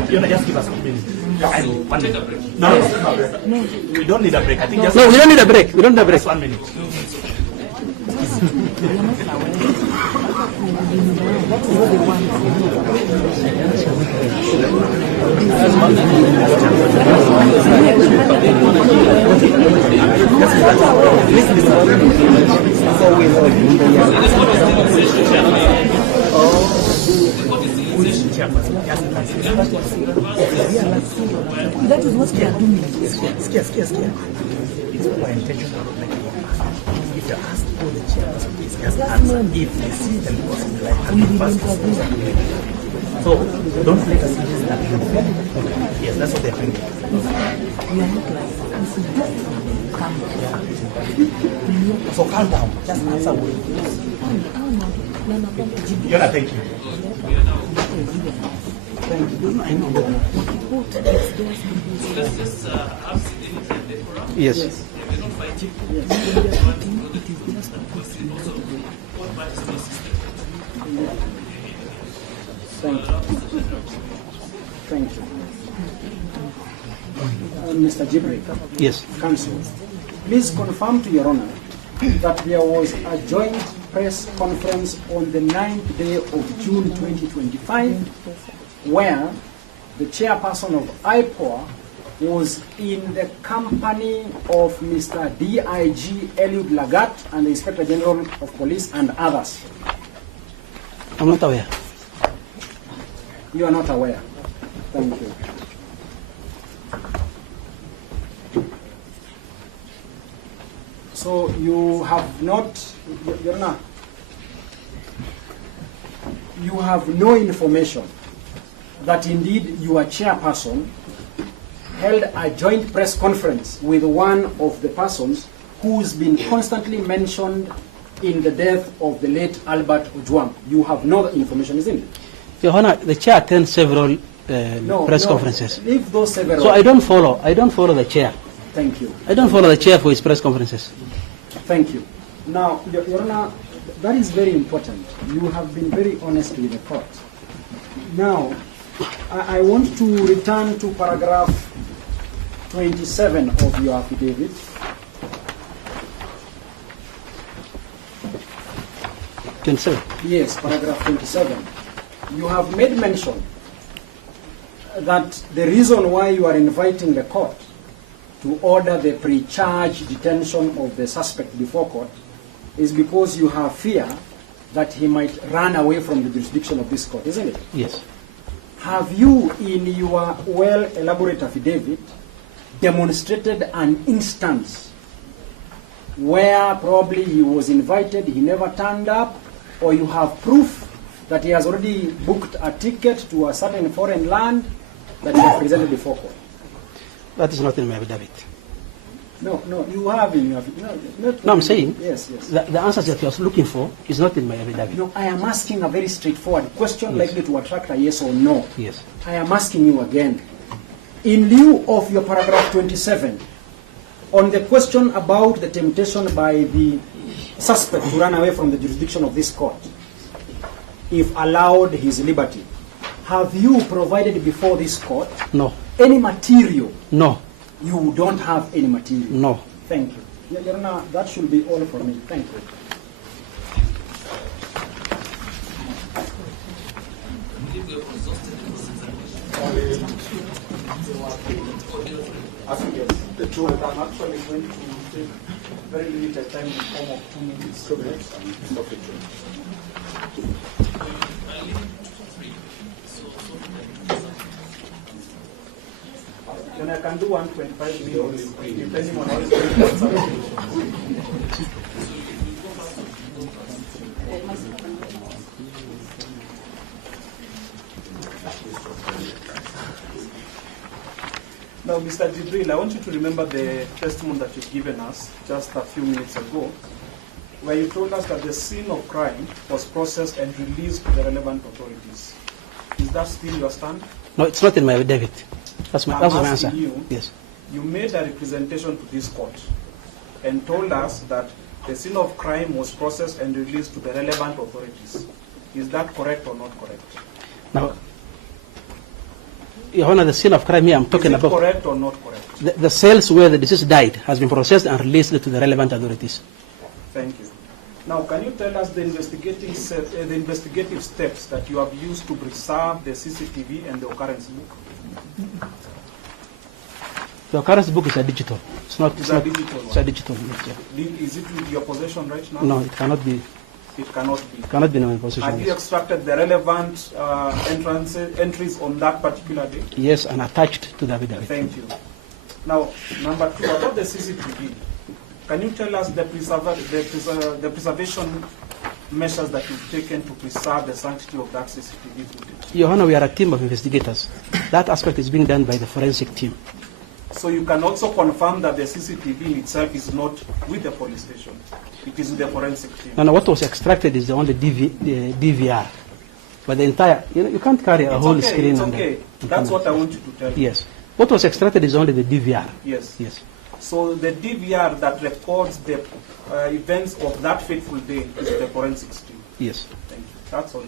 You're just give us a minute. Take a break. No, we don't need a break. I think just No, we don't need a break. We don't need a break. just 1 minute. That is what we are doing. It's my intention to make it. If you ask for the chairperson, please just answer. If the system was in the right, so don't let us use that. Yes, that's what they're doing. We are not like that. We should just calm down. So calm down. Just answer. Yona, thank you. Let's just ask anything for us. Yes. We're not fighting. What matters is system. thank you. Mr. Jibril. Yes. Counsel, please confirm to Your Honor that there was a joint press conference on the 9th day of June 2025 where the chairperson of IPOA was in the company of Mr. DIG Eliud Lagat and the Inspector General of Police and others. I'm not aware. You are not aware. Thank you. So you have not, Your Honor, you have no information that indeed your chairperson held a joint press conference with one of the persons who's been constantly mentioned in the death of the late Albert Ojwang. You have no information, isn't it? Your Honor, the chair attends several press conferences. Leave those several. So I don't follow the chair. Thank you. I don't follow the chair for his press conferences. Thank you. Now, Your Honor, that is very important. You have been very honest with the court. Now, I want to return to paragraph 27 of your affidavit. Yes, paragraph 27. You have made mention that the reason why you are inviting the court to order the pre-charge detention of the suspect before court is because you have fear that he might run away from the jurisdiction of this court, isn't it? Yes. Have you, in your well-elaborate affidavit, demonstrated an instance where probably he was invited, he never turned up, or you have proof that he has already booked a ticket to a certain foreign land that he has presented before court? That is not in my affidavit. No, you have in your No, I'm saying yes. the answers that you are looking for is not in my affidavit. No, I am asking a very straightforward question likely to attract a yes or no. Yes. I am asking you again. In lieu of your paragraph 27, on the question about the temptation by the suspect to run away from the jurisdiction of this court, if allowed his liberty, have you provided before this court No. any material? No. You don't have any material? No. Thank you. Your Honor, that should be all for me. Thank you. The two. I'm actually going to take very limited time in the form of 2 minutes. 2 minutes and stop it. Then I can do 125 minutes, depending on how it's going to Now, Mr. Jibril, I want you to remember the testimony that you've given us just a few minutes ago, where you told us that the scene of crime was processed and released to the relevant authorities. Is that still your stand? No, it's not in my affidavit. That's my answer. You, yes. You made a representation to this court and told us that the scene of crime was processed and released to the relevant authorities. Is that correct or not correct? Now, Your Honor, the scene of crime here I'm talking about. Is it correct or not correct? The cells where the deceased died has been processed and released to the relevant authorities. Thank you. Now, can you tell us the investigative steps that you have used to preserve the CCTV and the occurrence book? The occurrence book is a digital. It's not. It's a digital. It's a digital. Yeah. Is it with your possession right now? No, it cannot be. It cannot be. It cannot be in my possession. Have you extracted the relevant entries on that particular day? Yes, and attached to the affidavit. Thank you. Now, number 2, about the CCTV, can you tell us the preservation measures that you've taken to preserve the sanctity of that CCTV footage? Your Honor, we are a team of investigators. That aspect is being done by the forensic team. So you can also confirm that the CCTV in itself is not with the police station. It is with the forensic team. No, what was extracted is the only DVR. But the entire, you can't carry a whole screen. It's okay. That's what I want you to tell me. Yes. What was extracted is only the DVR. Yes. Yes. So the DVR that records the events of that fateful day is the forensics team. Yes. Thank you. That's all.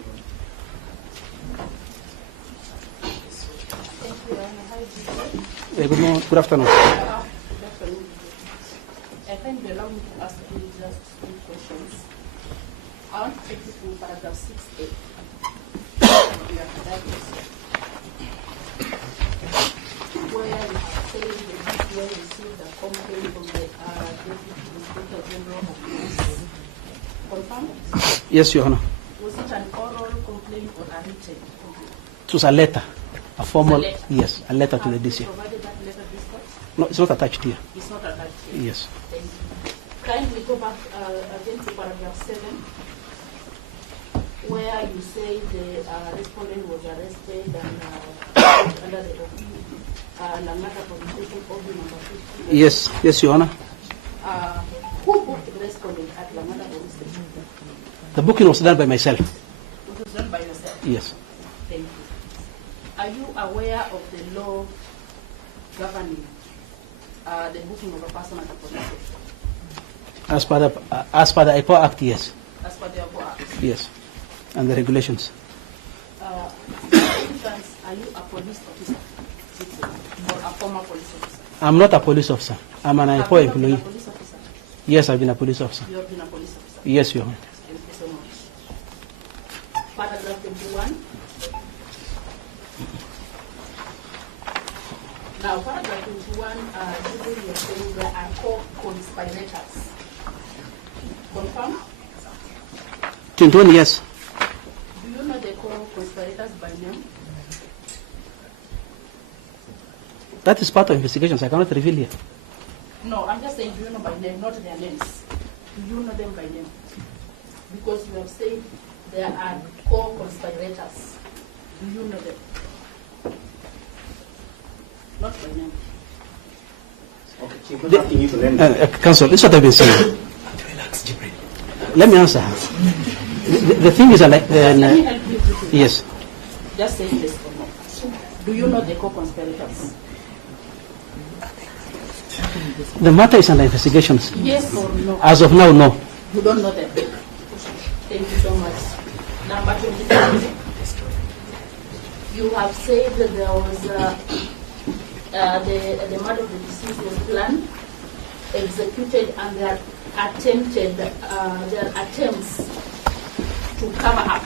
Good morning. Good afternoon. Good afternoon. I find you allow me to ask you just 2 questions. I want to take you to paragraph 6A. Where you say the DPI received a complaint from the Deputy Inspector General of Police. Confirmed? Yes, Your Honor. Was it an oral complaint or a written complaint? It was a letter. A formal, letter. yes, a letter to the DC. Have you provided that letter to this court? No, it's not attached here. It's not attached here. Yes. Thank you. Kindly go back again to paragraph 7, where you say the respondent was arrested and under the Langata police station, OB number 50. Yes, yes, Your Honor. Who booked the respondent at Langata police station? The booking was done by myself. It was done by yourself? Yes. Thank you. Are you aware of the law governing the booking of a person at a police station? As per the IPO Act, yes. As per the IPO Act? Yes. And the regulations. For instance, Are you a police officer or a former police officer? I'm not a police officer. I'm an Have IPO you ever been a employee. police officer? Yes, I've been a police officer. You have been a police officer. Yes, Your Honor. Thank you so much. Paragraph 21. Now, paragraph 21, usually you're saying there are co-conspirators. Confirm? 21, yes. Do you know the co-conspirators by name? That is part of investigations. I cannot reveal here. No, I'm just saying, do you know by name, not their names? Do you know them by name? Because you have said there are co-conspirators. Do you know them? Not by name. Okay, Chief, not asking you to name Counsel, this is what I've been saying. Let me answer her. The thing is, Let me help you with it. yes. Just say yes or no. Do you know the co-conspirators? The matter is under investigations. Yes or no? As of now, no. You don't know them. Thank you so much. Number 23. You have said that there was the murder of the deceased was planned, executed, and their attempts to cover up.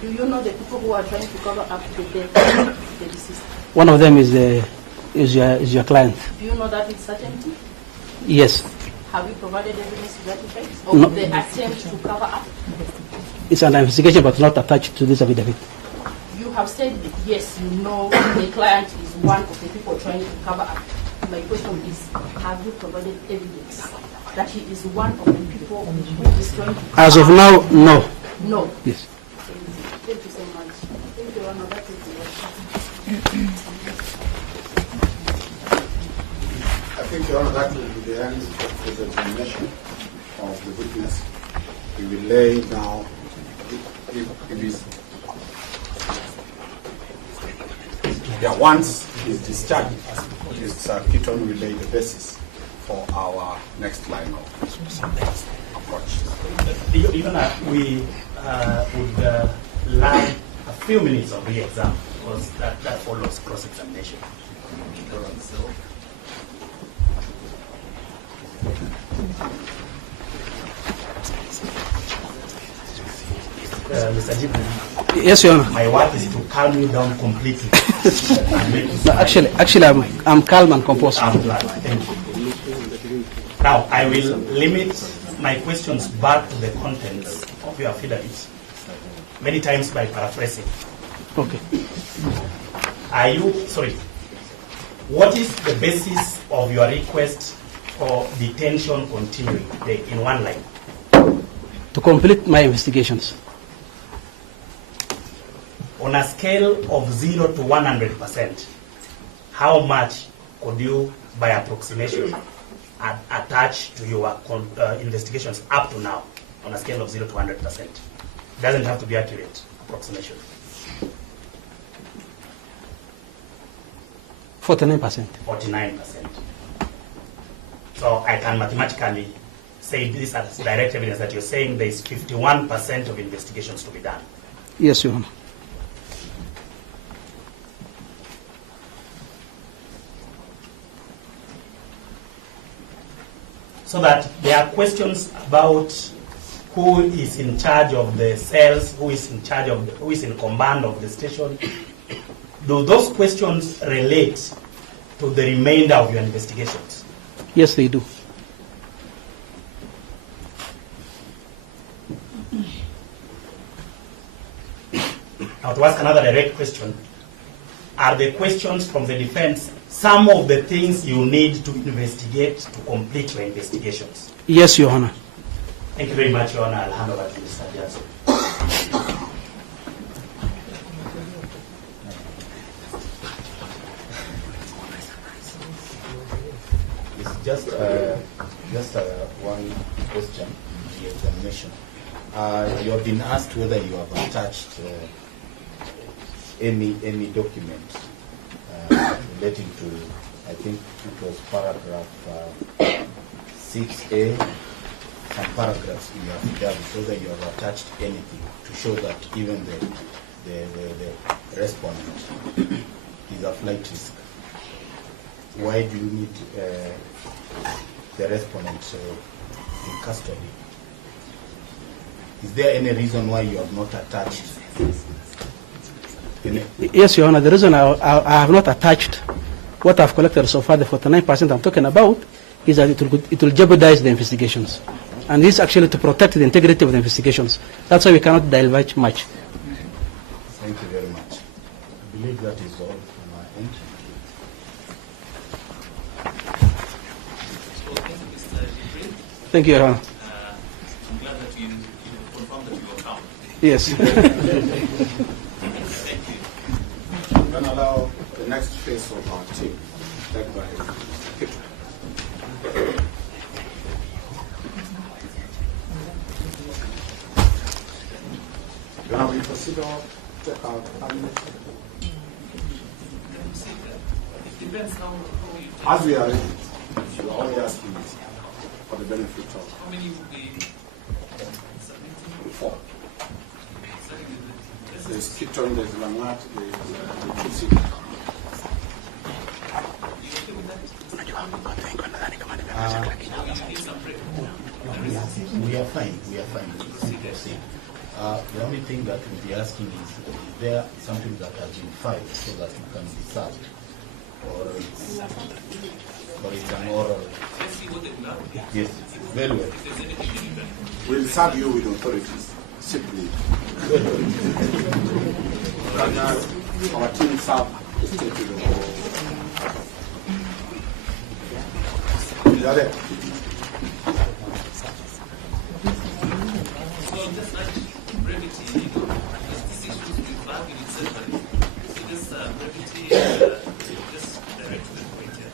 Do you know the people who are trying to cover up the death of the deceased? One of them is your client. Do you know that with certainty? Yes. Have you provided evidence to that effect of No. the attempt to cover up? It's under investigation, but not attached to this affidavit. You have said yes, you know the client is one of the people trying to cover up. My question is, have you provided evidence that he is one of the people who is trying to cover As of up? now, no. No. Yes. Thank you so much. Thank you, Anna. That is the I think, Your Honor, that will be the end of the examination of the witness. We will lay now, once he's discharged, this Keaton will lay the basis for our next line of approach. Even we would learn a few minutes of re-exam, because that follows cross-examination. Mr. Jibril, Yes, Your Honor. my work is to calm you down completely. No, actually, I'm calm and composed. I'm glad. Thank you. Now, I will limit my questions back to the contents of your affidavit, many times by paraphrasing. Okay. What is the basis of your request for detention continuing in one line? To complete my investigations. On a scale of 0 to 100%, how much could you, by approximation, attach to your investigations up to now, on a scale of 0 to 100%? Doesn't have to be accurate, approximation. 49%. 49%. So I can mathematically say this as direct evidence that you're saying there is 51% of investigations to be done. Yes, Your Honor. So that there are questions about who is in charge of the cells, who is in command of the station. Do those questions relate to the remainder of your investigations? Yes, they do. Now, to ask another direct question, are the questions from the defense some of the things you need to investigate to complete your investigations? Yes, Your Honor. Thank you very much, Your Honor. I'll hand over to Mr. Johnson. It's just one question in the examination. You have been asked whether you have attached any document relating to, I think it was paragraph 6A, some paragraphs in your affidavit, whether you have attached anything to show that even the respondent is a flight risk, why do you need the respondent in custody? Is there any reason why you have not attached? Yes, Your Honor. The reason I have not attached what I've collected so far, the 49% I'm talking about, is that it will jeopardize the investigations. And this is actually to protect the integrity of the investigations. That's why we cannot divulge much. Thank you very much. I believe that is all from my end. Thank you, Your Honor. I'm glad that you confirmed that you were calm. Yes. Thank you. I'm going to allow the next phase of our team, led by Peter. When we procedural, check out It depends how you as we are ready, you are only asking for the benefit of how many will be submitting. 4. There's Kiton, there's Langat, there's Tutsi. We are fine. We are fine. The only thing that we'll be asking is there something that has been filed so that it can be served, or it's an oral. Let's see what they will have. Yes, very well. If there's anything you can. We'll serve you with authorities, simply. Our team serve the state with the whole. Is that it? So just like brevity, because this issue is with flag in itself. So just brevity, just direct to the point here.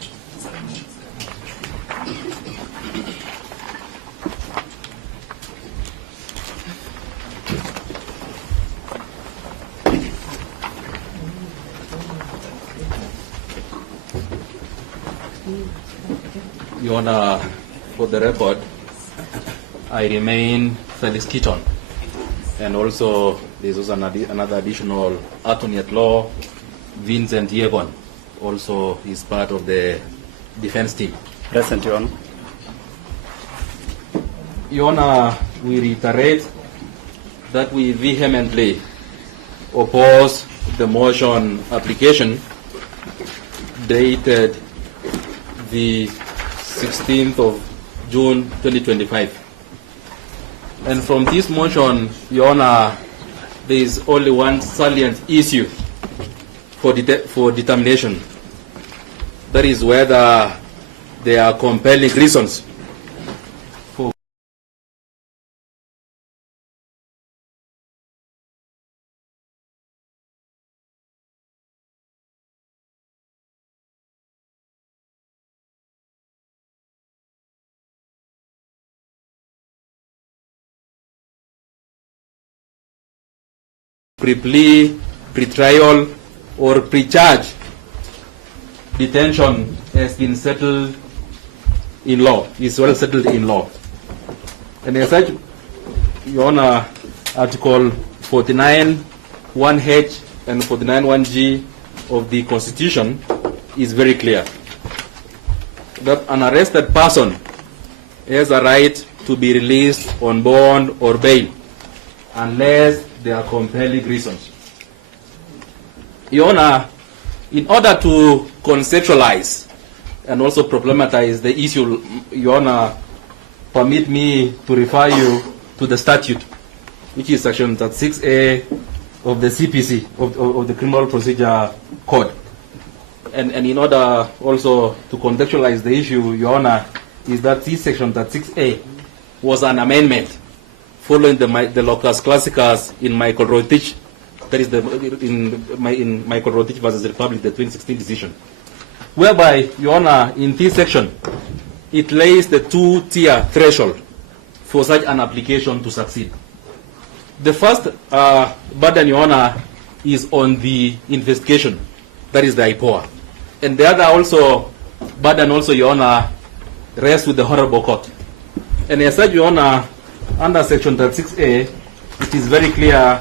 Your Honor, for the record, I remain Felix Keaton, and also there's also another additional attorney at law, Vincent Yegon, also is part of the defense team. Present, Your Honor. Your Honor, we reiterate that we vehemently oppose the motion application dated the 16th of June 2025. And from this motion, Your Honor, there is only one salient issue for determination. That is whether there are compelling reasons for pre-plea, pre-trial, or pre-charge detention has been settled in law, is well settled in law. And as such, Your Honor, Article 49(1)H and 49(1)G of the Constitution is very clear that an arrested person has a right to be released on bond or bail unless there are compelling reasons. Your Honor, in order to conceptualize and also problematize the issue, Your Honor, permit me to refer you to the statute, which is Section 36A of the CPC, of the Criminal Procedure Code. And in order also to contextualize the issue, Your Honor, is that this Section 36A was an amendment following the locus classicus in Michael Rotich, that is in Michael Rotich versus Republic, the 2016 decision, whereby, Your Honor, in this section, it lays the two-tier threshold for such an application to succeed. The first burden, Your Honor, is on the investigation, that is the IPOA. And the other also burden also, Your Honor, rests with the Honorable Court. And as such, Your Honor, under Section 36A, it is very clear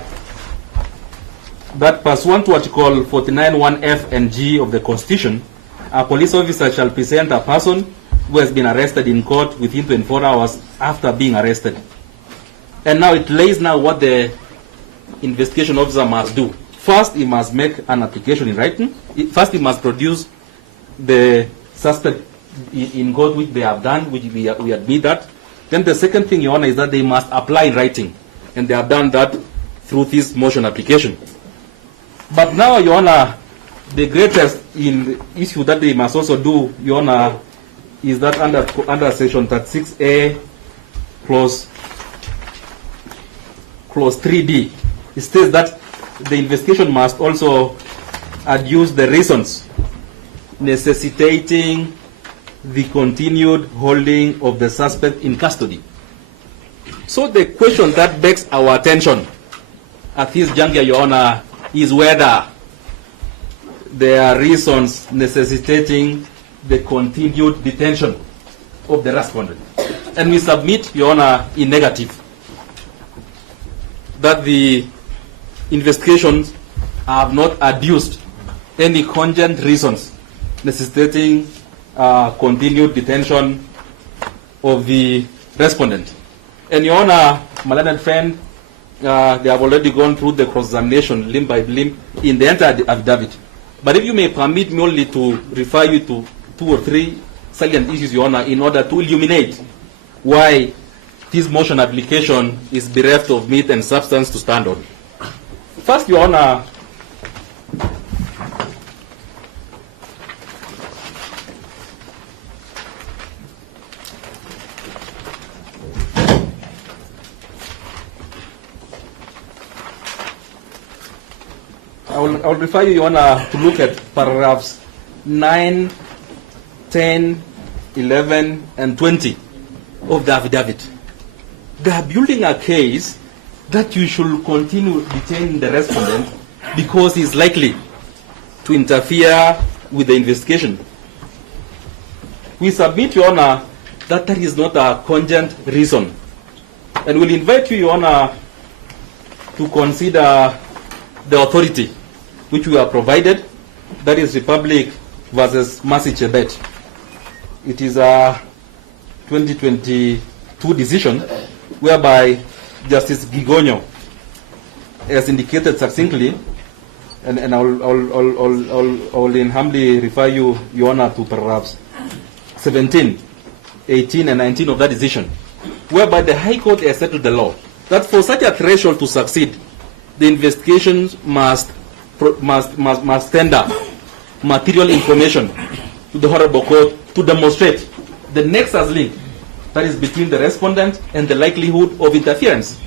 that pursuant to Article 49(1)(f) and (g) of the Constitution, a police officer shall present a person who has been arrested in court within 24 hours after being arrested. And now it lays now what the investigation officer must do. First, he must make an application in writing. First, he must produce the suspect in court, which they have done, which we admit that. Then the second thing, Your Honor, is that they must apply in writing. And they have done that through this motion application. But now, Your Honor, the greatest issue that they must also do, Your Honor, is that under Section 36A, clause 3D, it states that the investigation must also adduce the reasons necessitating the continued holding of the suspect in custody. So the question that begs our attention at this juncture, Your Honor, is whether there are reasons necessitating the continued detention of the respondent. And we submit, Your Honor, in negative, that the investigations have not adduced any cogent reasons necessitating continued detention of the respondent. And Your Honor, my learned friend, they have already gone through the cross-examination limb by limb in the entire affidavit. But if you may permit me only to refer you to 2 or 3 salient issues, Your Honor, in order to illuminate why this motion application is bereft of meat and substance to stand on. First, Your Honor, I will refer you, Your Honor, to look at paragraphs 9, 10, 11, and 20 of the affidavit. They are building a case that you should continue detaining the respondent because he is likely to interfere with the investigation. We submit, Your Honor, that that is not a cogent reason. And we'll invite you, Your Honor, to consider the authority which we are provided, that is Republic versus Mercy Chebet. It is a 2022 decision whereby Justice Gigonyo has indicated succinctly, and I will humbly refer you, Your Honor, to paragraphs 17, 18, and 19 of that decision, whereby the High Court has settled the law that for such a threshold to succeed, the investigations must tender material information to the Honorable Court to demonstrate the nexus link that is between the respondent and the likelihood of interference.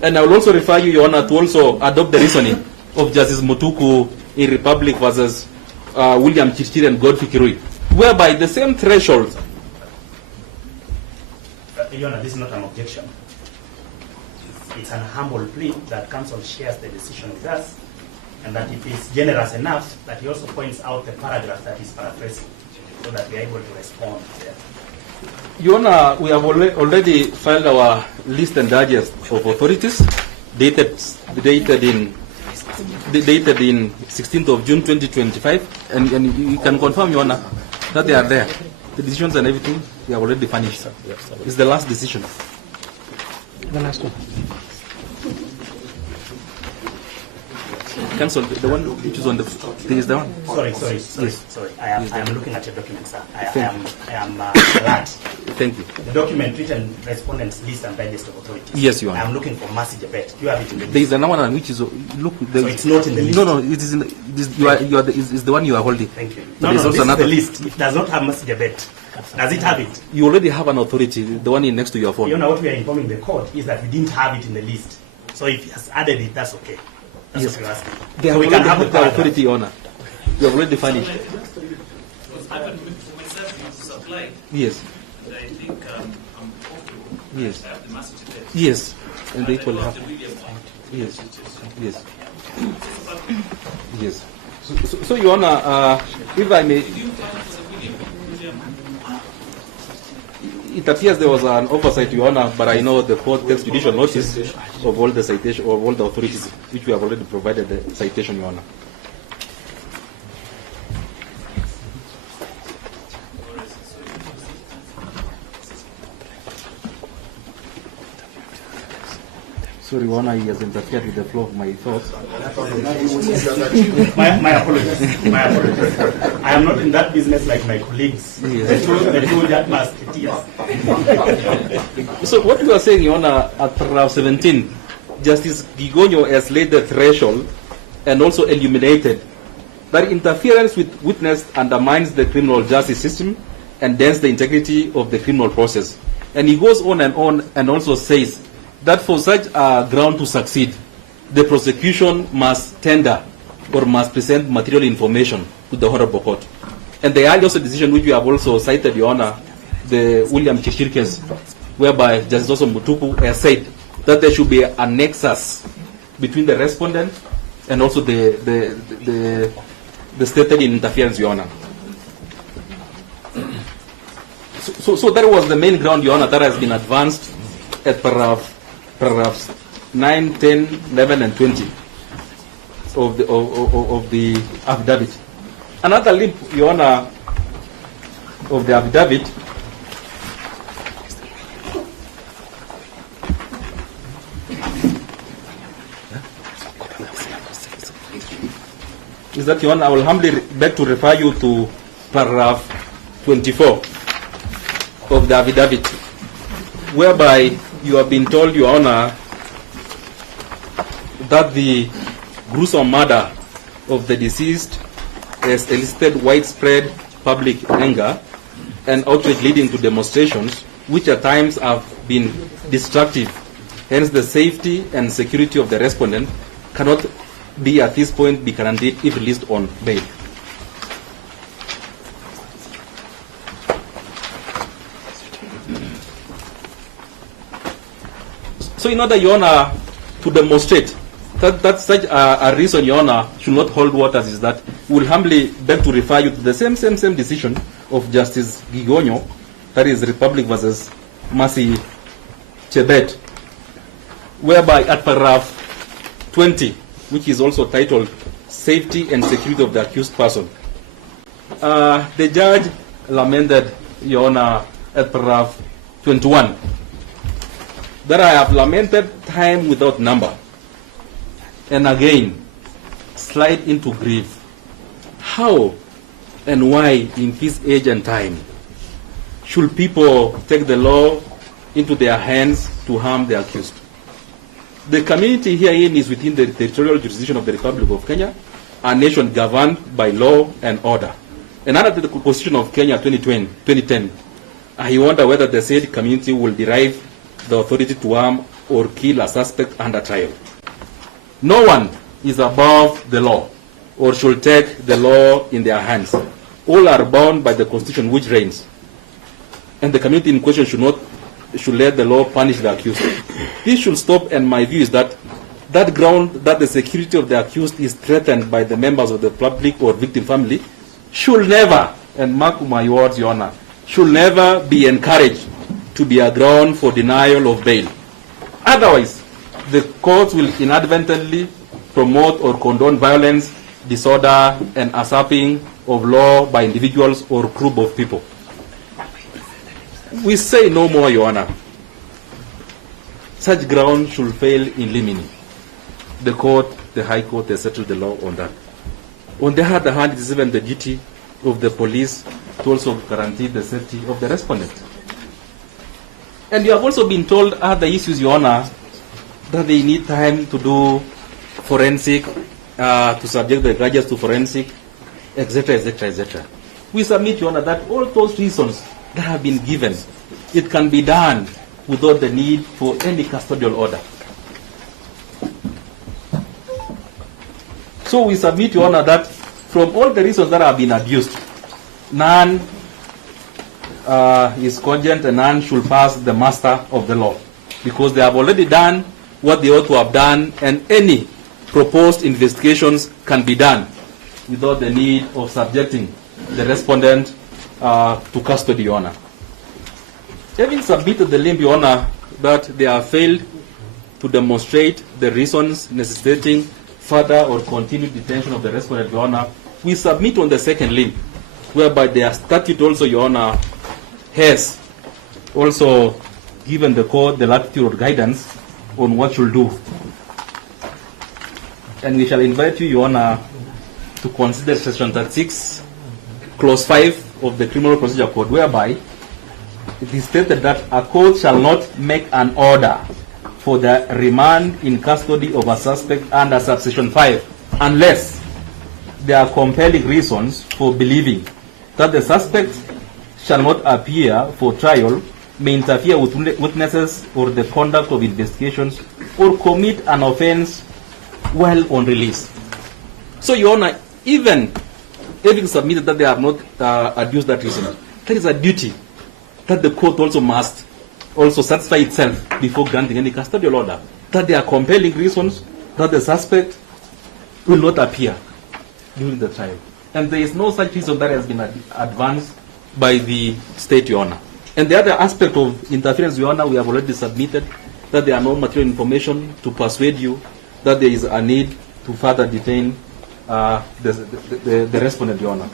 And I will also refer you, Your Honor, to also adopt the reasoning of Justice Mutuku in Republic versus William Chirchir and Godfrey Kirui, whereby the same threshold. Your Honor, this is not an objection. It's an humble plea that counsel shares the decision with us, and that it is generous enough that he also points out the paragraph that is paraphrasing, so that we are able to respond there. Your Honor, we have already filed our list and digest of authorities dated in 16th of June 2025, and you can confirm, Your Honor, that they are there. The decisions and everything, we have already furnished. It's the last decision. The last one. Cancel the one which is on the. There is the one. Sorry. I am looking at your document, sir. I am alert. Thank you. The document written respondents list and digest of authorities. Yes, Your Honor. I am looking for Mercy Chebet. Do you have it in the list? There is another one which is look. So it's not in the list. No, it is in. Is the one you are holding. Thank you. No, This is the list. It does not have Mercy Chebet. Does it have it? You already have an authority, the one next to your phone. You know what we are informing the court is that we didn't have it in the list. So if he has added it, that's okay. That's Yes. what you're asking. They So we have can have the authority, Your Honor. You have already furnished. Yes. I think I'm comfortable. Yes. I have the message there. Yes. And they equally have. Yes. Yes. Yes. So Your Honor, if I may. it appears there was an oversight, Your Honor, but I know the court takes judicial notice of all the citation, of all the authorities which we have already provided the citation, Your Honor. Sorry, Your Honor, he has interfered with the flow of my thoughts. My apologies. My apologies. I am not in that business like my colleagues. Yes. The two that must tears. So what you are saying, Your Honor, at paragraph 17, Justice Gigonyo has laid the threshold and also illuminated that interference with witness undermines the criminal justice system and dents the integrity of the criminal process. And he goes on and also says that for such a ground to succeed, the prosecution must tender or must present material information to the Honorable Court. And the earlier decision which we have also cited, Your Honor, the William Chishir case, whereby Justice also Mutuku has said that there should be a nexus between the respondent and also the stated interference, Your Honor. So that was the main ground, Your Honor, that has been advanced at paragraphs 9, 10, 11, and 20 of the affidavit. Another link, Your Honor, of the affidavit is that, Your Honor, I will humbly beg to refer you to paragraph 24 of the affidavit, whereby you have been told, Your Honor, that the gruesome murder of the deceased has elicited widespread public anger and outrage leading to demonstrations, which at times have been destructive. Hence, the safety and security of the respondent cannot be at this point be guaranteed if released on bail. So in order, Your Honor, to demonstrate that such a reason, Your Honor, should not hold waters, is that we will humbly beg to refer you to the same decision of Justice Gigonyo, that is Republic versus Mercy Chebet, whereby at paragraph 20, which is also titled Safety and Security of the Accused Person, the judge lamented, Your Honor, at paragraph 21, that I have lamented time without number, and again slide into grief. How and why in this age and time should people take the law into their hands to harm the accused? The community herein is within the territorial jurisdiction of the Republic of Kenya, a nation governed by law and order. And under the Constitution of Kenya 2010, I wonder whether the said community will derive the authority to harm or kill a suspect under trial. No one is above the law or should take the law in their hands. All are bound by the Constitution which reigns. And the community in question should let the law punish the accused. This should stop, and my view is that ground that the security of the accused is threatened by the members of the public or victim family should never, and mark my words, Your Honor, should never be encouraged to be a ground for denial of bail. Otherwise, the courts will inadvertently promote or condone violence, disorder, and usurping of law by individuals or group of people. We say no more, Your Honor. Such ground should fail in limine. The court, the High Court, has settled the law on that. On the other hand, it is even the duty of the police to also guarantee the safety of the respondent. And you have also been told other issues, Your Honor, that they need time to do forensic, to subject the grudges to forensic, etc., etc., etc. We submit, Your Honor, that all those reasons that have been given, it can be done without the need for any custodial order. So we submit, Your Honor, that from all the reasons that have been adduced, none is cogent and none should pass the master of the law, because they have already done what they ought to have done, and any proposed investigations can be done without the need of subjecting the respondent to custody, Your Honor. Having submitted the limp, Your Honor, that they have failed to demonstrate the reasons necessitating further or continued detention of the respondent, Your Honor, we submit on the second limp, whereby their statute also, Your Honor, has also given the court the latitude or guidance on what should do. And we shall invite you, Your Honor, to consider Section 36, Clause 5 of the Criminal Procedure Code, whereby it is stated that a court shall not make an order for the remand in custody of a suspect under subsection 5 unless there are compelling reasons for believing that the suspect shall not appear for trial, may interfere with witnesses or the conduct of investigations, or commit an offense while on release. So, Your Honor, even having submitted that they have not adduced that reason, there is a duty that the court also must also satisfy itself before granting any custodial order, that there are compelling reasons that the suspect will not appear during the trial. And there is no such reason that has been advanced by the state, Your Honor. And the other aspect of interference, Your Honor, we have already submitted that there are no material information to persuade you that there is a need to further detain the respondent, Your Honor.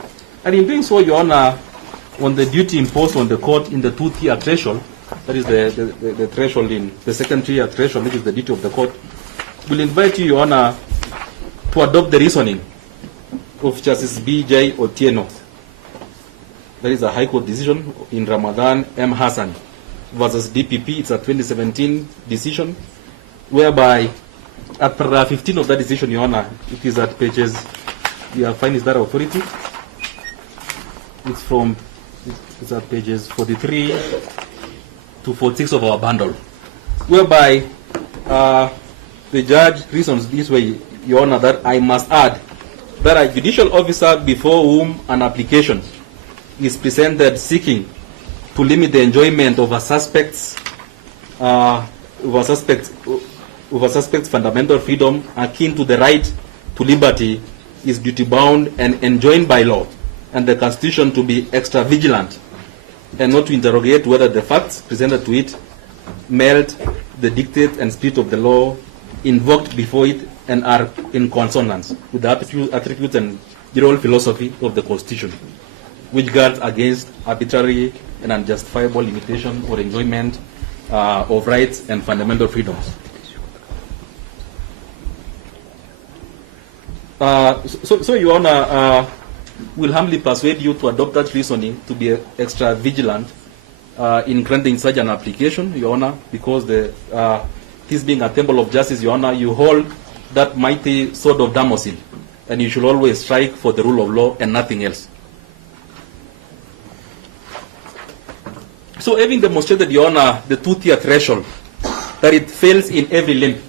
And in doing so, Your Honor, on the duty imposed on the court in the two-tier threshold, that is the threshold in the second tier threshold, which is the duty of the court, will invite you, Your Honor, to adopt the reasoning of Justice B.J. Otieno. There is a High Court decision in Ramadan M. Hassan versus DPP. It's a 2017 decision, whereby at paragraph 15 of that decision, Your Honor, it is at pages, we are finding that authority. It's at pages 43 to 46 of our bundle, whereby the judge reasons this way, Your Honor, that I must add that a judicial officer before whom an application is presented seeking to limit the enjoyment of a suspect's fundamental freedom akin to the right to liberty is duty bound and enjoined by law and the Constitution to be extra vigilant and not to interrogate whether the facts presented to it melt the dictate and spirit of the law invoked before it and are in consonance with the attributes and general philosophy of the Constitution, which guards against arbitrary and unjustifiable limitation or enjoyment of rights and fundamental freedoms. So Your Honor, will humbly persuade you to adopt that reasoning to be extra vigilant in granting such an application, Your Honor, because this being a temple of justice, Your Honor, you hold that mighty sword of Damocles, and you should always strike for the rule of law and nothing else. So having demonstrated, Your Honor, the two-tier threshold, that it fails in every limb,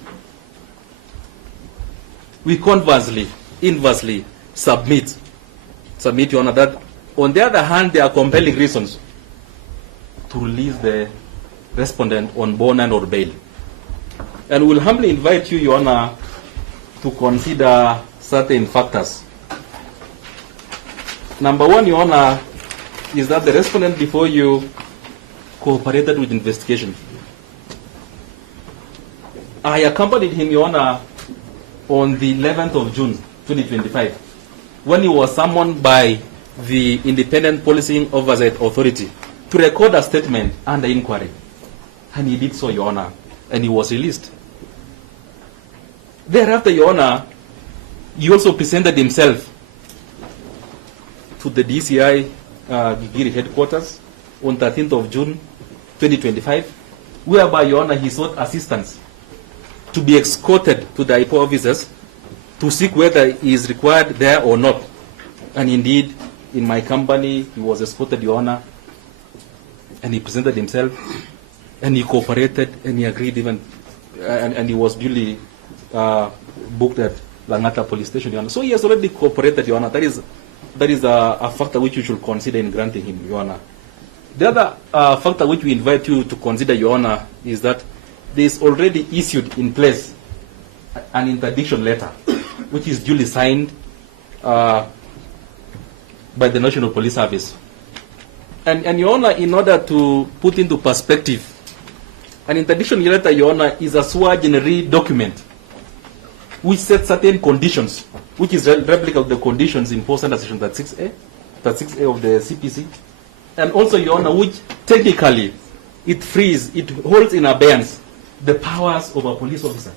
we conversely, inversely submit, Your Honor, that on the other hand, there are compelling reasons to release the respondent on bond and or bail. And we'll humbly invite you, Your Honor, to consider certain factors. Number one, Your Honor, is that the respondent before you cooperated with investigation. I accompanied him, Your Honor, on the 11th of June, 2025, when he was summoned by the Independent Policing Oversight Authority to record a statement under inquiry. And he did so, Your Honor, and he was released. Thereafter, Your Honor, he also presented himself to the DCI Gigiri headquarters on 13th of June, 2025, whereby, Your Honor, he sought assistance to be escorted to the IPO offices to seek whether he is required there or not. And indeed, in my company, he was escorted, Your Honor, and he presented himself, and he cooperated, and he agreed even, and he was duly booked at Langata Police Station, Your Honor. So he has already cooperated, Your Honor. That is a factor which you should consider in granting him, Your Honor. The other factor which we invite you to consider, Your Honor, is that there is already issued in place an interdiction letter, which is duly signed by the National Police Service. And Your Honor, in order to put into perspective, an interdiction letter, Your Honor, is a sua generis document which sets certain conditions, which is replica of the conditions imposed under Section 36A of the CPC, and also, Your Honor, which technically it holds in abeyance the powers of a police officer.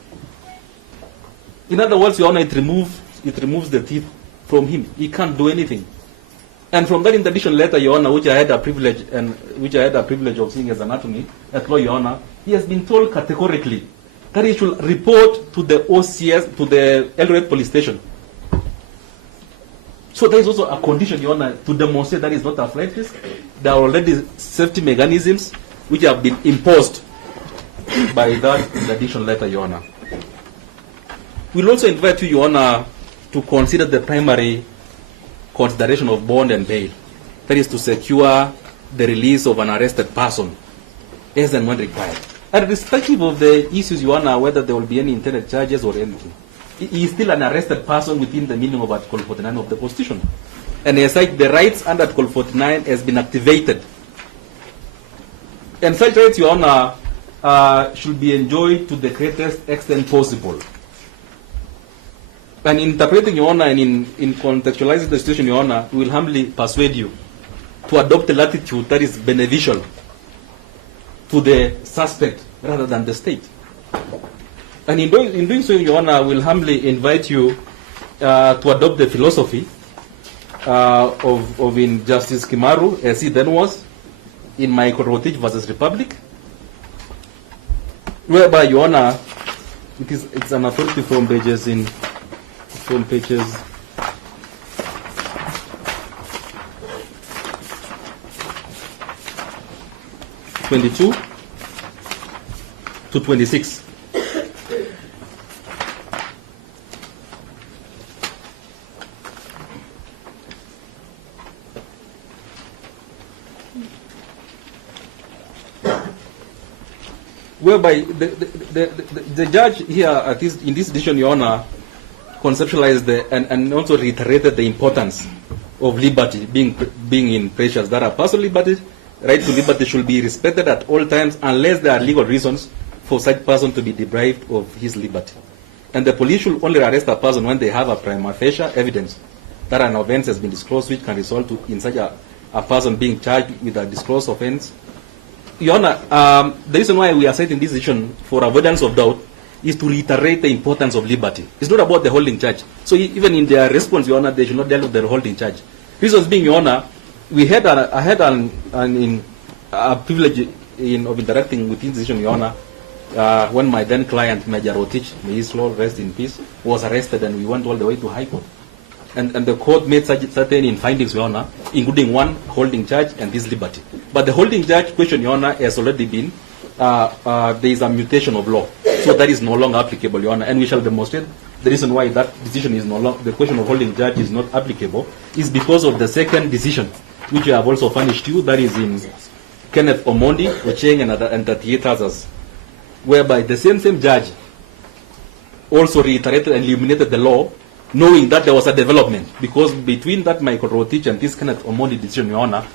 In other words, Your Honor, it removes the teeth from him. He can't do anything. And from that interdiction letter, Your Honor, which I had a privilege of seeing as an attorney at law, Your Honor, he has been told categorically that he should report to the OCS, to the Eldoret police station. So there is also a condition, Your Honor, to demonstrate that it's not a flight risk. There are already safety mechanisms which have been imposed by that interdiction letter, Your Honor. We'll also invite you, Your Honor, to consider the primary consideration of bond and bail. That is to secure the release of an arrested person as and when required. And irrespective of the issues, Your Honor, whether there will be any intended charges or anything, he is still an arrested person within the meaning of Article 49 of the Constitution. And as such, the rights under Article 49 has been activated. And such rights, Your Honor, should be enjoyed to the greatest extent possible. And in interpreting, Your Honor, and in contextualizing the situation, Your Honor, we will humbly persuade you to adopt a attitude that is beneficial to the suspect rather than the state. And in doing so, Your Honor, we will humbly invite you to adopt the philosophy of in Justice Kimaru, as he then was, in Michael Rotich versus Republic, whereby, Your Honor, it's an authority from pages 22 to 26. Whereby the judge here in this decision, Your Honor, conceptualized and also reiterated the importance of liberty being in precious. That a personal liberty, right to liberty, should be respected at all times unless there are legal reasons for such person to be deprived of his liberty. And the police should only arrest a person when they have a prima facie evidence that an offense has been disclosed which can result in such a person being charged with a disclosed offense. Your Honor, the reason why we are citing this decision for avoidance of doubt is to reiterate the importance of liberty. It's not about the holding charge. So even in their response, Your Honor, they should not deal with the holding charge. Reasons being, Your Honor, I had a privilege of interacting with this decision, Your Honor, when my then client, Major Rotich, may his soul rest in peace, was arrested, and we went all the way to High Court. And the court made certain findings, Your Honor, including one holding charge and this liberty. But the holding charge question, Your Honor, has already been, there is a mutation of law. So that is no longer applicable, Your Honor. And we shall demonstrate the reason why that decision is no longer, the question of holding charge is not applicable, is because of the second decision, which I have also furnished you, that is in Kenneth Omondi, Ojwang, and 38 others, whereby the same judge also reiterated and illuminated the law, knowing that there was a development, because between that Michael Rotich and this Kenneth Omondi decision, Your Honor,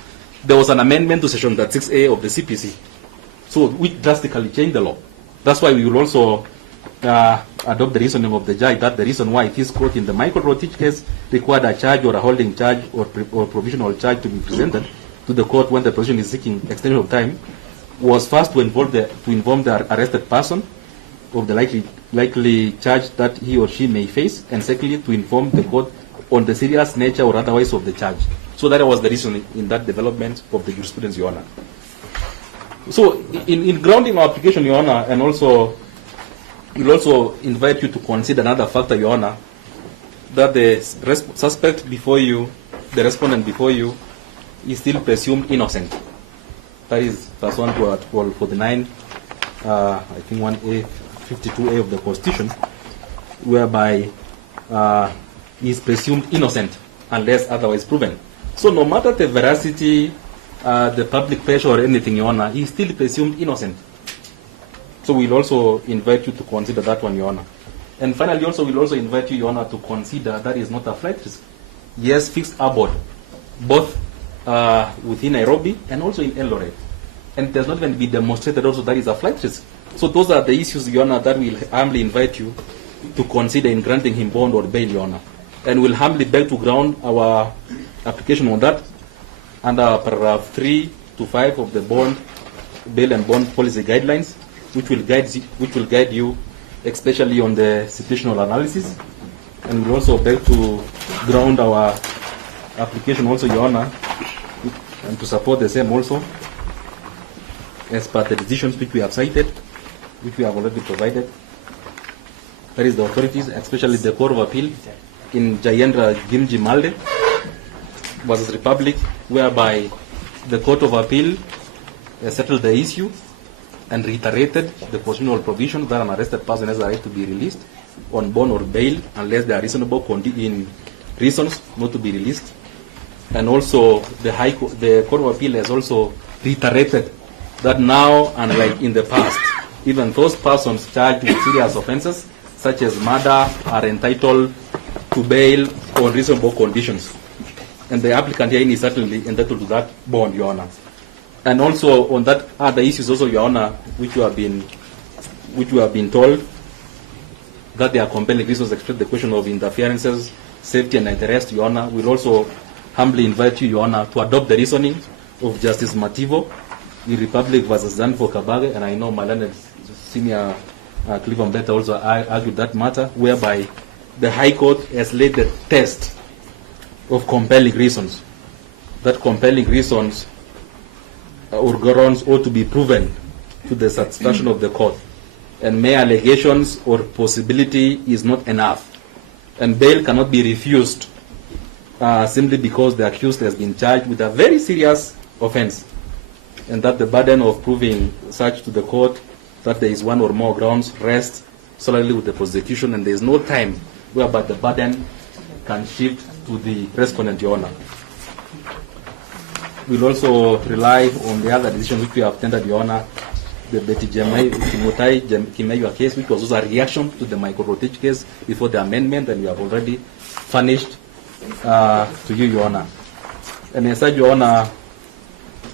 there was an amendment to Section 36A of the CPC, so which drastically changed the law. That's why we will also adopt the reasoning of the judge that the reason why this court in the Michael Rotich case required a charge or a holding charge or provisional charge to be presented to the court when the prosecution is seeking extension of time was first to inform the arrested person of the likely charge that he or she may face, and secondly to inform the court on the serious nature or otherwise of the charge. So that was the reason in that development of the jurisprudence, Your Honor. So in grounding our application, Your Honor, and also we'll also invite you to consider another factor, Your Honor, that the suspect before you, the respondent before you, is still presumed innocent. That is class 1 to Article 49, I think 1A, 52A of the Constitution, whereby he is presumed innocent unless otherwise proven. So no matter the veracity, the public pressure or anything, Your Honor, he is still presumed innocent. So we'll also invite you to consider that one, Your Honor. And finally, also we'll also invite you, Your Honor, to consider that is not a flight risk. Yes, fixed aboard, both within Nairobi and also in Eldoret. And it has not even been demonstrated also that is a flight risk. So those are the issues, Your Honor, that we'll humbly invite you to consider in granting him bond or bail, Your Honor. And we'll humbly beg to ground our application on that under paragraph 3 to 5 of the bail and bond policy guidelines, which will guide you, especially on the situational analysis. And we'll also beg to ground our application also, Your Honor, and to support the same also, as per the decisions which we have cited, which we have already provided. That is the authorities, especially the Court of Appeal in Jayendra Gimji Malde versus Republic, whereby the Court of Appeal settled the issue and reiterated the constitutional provision that an arrested person has the right to be released on bond or bail unless there are reasonable reasons not to be released. And also the Court of Appeal has also reiterated that now, unlike in the past, even those persons charged with serious offenses such as murder are entitled to bail on reasonable conditions. And the applicant here is certainly entitled to that bond, Your Honor. And also on that other issues also, Your Honor, which you have been told that they are compelling reasons, except the question of interferences, safety and interest, Your Honor. We'll also humbly invite you, Your Honor, to adopt the reasoning of Justice Mativo in Republic versus Danfo Kabage, and I know my learned senior Cleveland Beta also argued that matter, whereby the High Court has laid the test of compelling reasons. That compelling reasons or grounds ought to be proven to the satisfaction of the court. And mere allegations or possibility is not enough. And bail cannot be refused simply because the accused has been charged with a very serious offense. And that the burden of proving such to the court that there is one or more grounds rests solely with the prosecution, and there is no time whereby the burden can shift to the respondent, Your Honor. We'll also rely on the other decisions which we have tendered, Your Honor, the Betty Timotai Kimeiwa case, which was also a reaction to the Michael Rotich case before the amendment, and we have already furnished to you, Your Honor. And as such, Your Honor,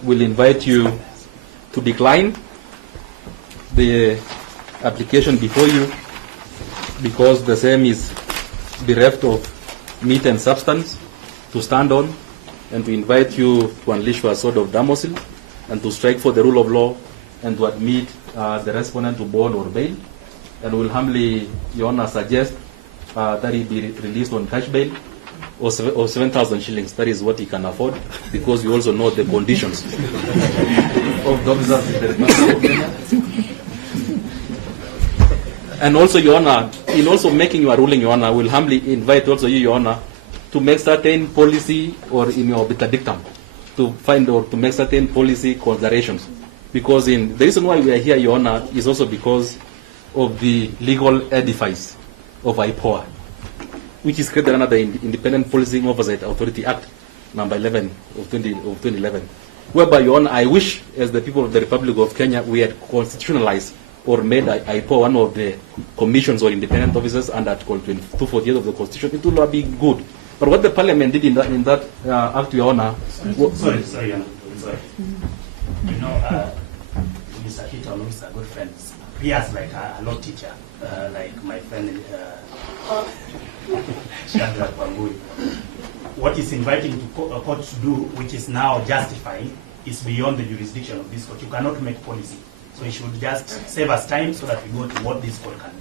we'll invite you to decline the application before you because the same is bereft of meat and substance to stand on, and to invite you to unleash your sword of Damocles and to strike for the rule of law and to admit the respondent to bond or bail. And we'll humbly, Your Honor, suggest that he be released on cash bail or 7,000 shillings. That is what he can afford, because we also know the conditions of the officers in the Republic of Kenya. And also, Your Honor, in also making your ruling, Your Honor, we'll humbly invite also you, Your Honor, to make certain policy, or in your dictum, to find or to make certain policy considerations. Because the reason why we are here, Your Honor, is also because of the legal edifice of IPOA, which is created under the Independent Policing Oversight Authority Act, number 11 of 2011. Whereby, Your Honor, I wish, as the people of the Republic of Kenya, we had constitutionalized or made IPOA one of the commissions or independent officers under Article 248 of the Constitution. It would not be good. But what the Parliament did in that Act, Your Honor... Sorry, Your Honor. Sorry. You know, Mr. Hiton is a good friend. He has like a law teacher, like my friend Shadrach Wambui. What he's inviting a court to do, which is now justifying, is beyond the jurisdiction of this court. You cannot make policy. So he should just save us time so that we go to what this court can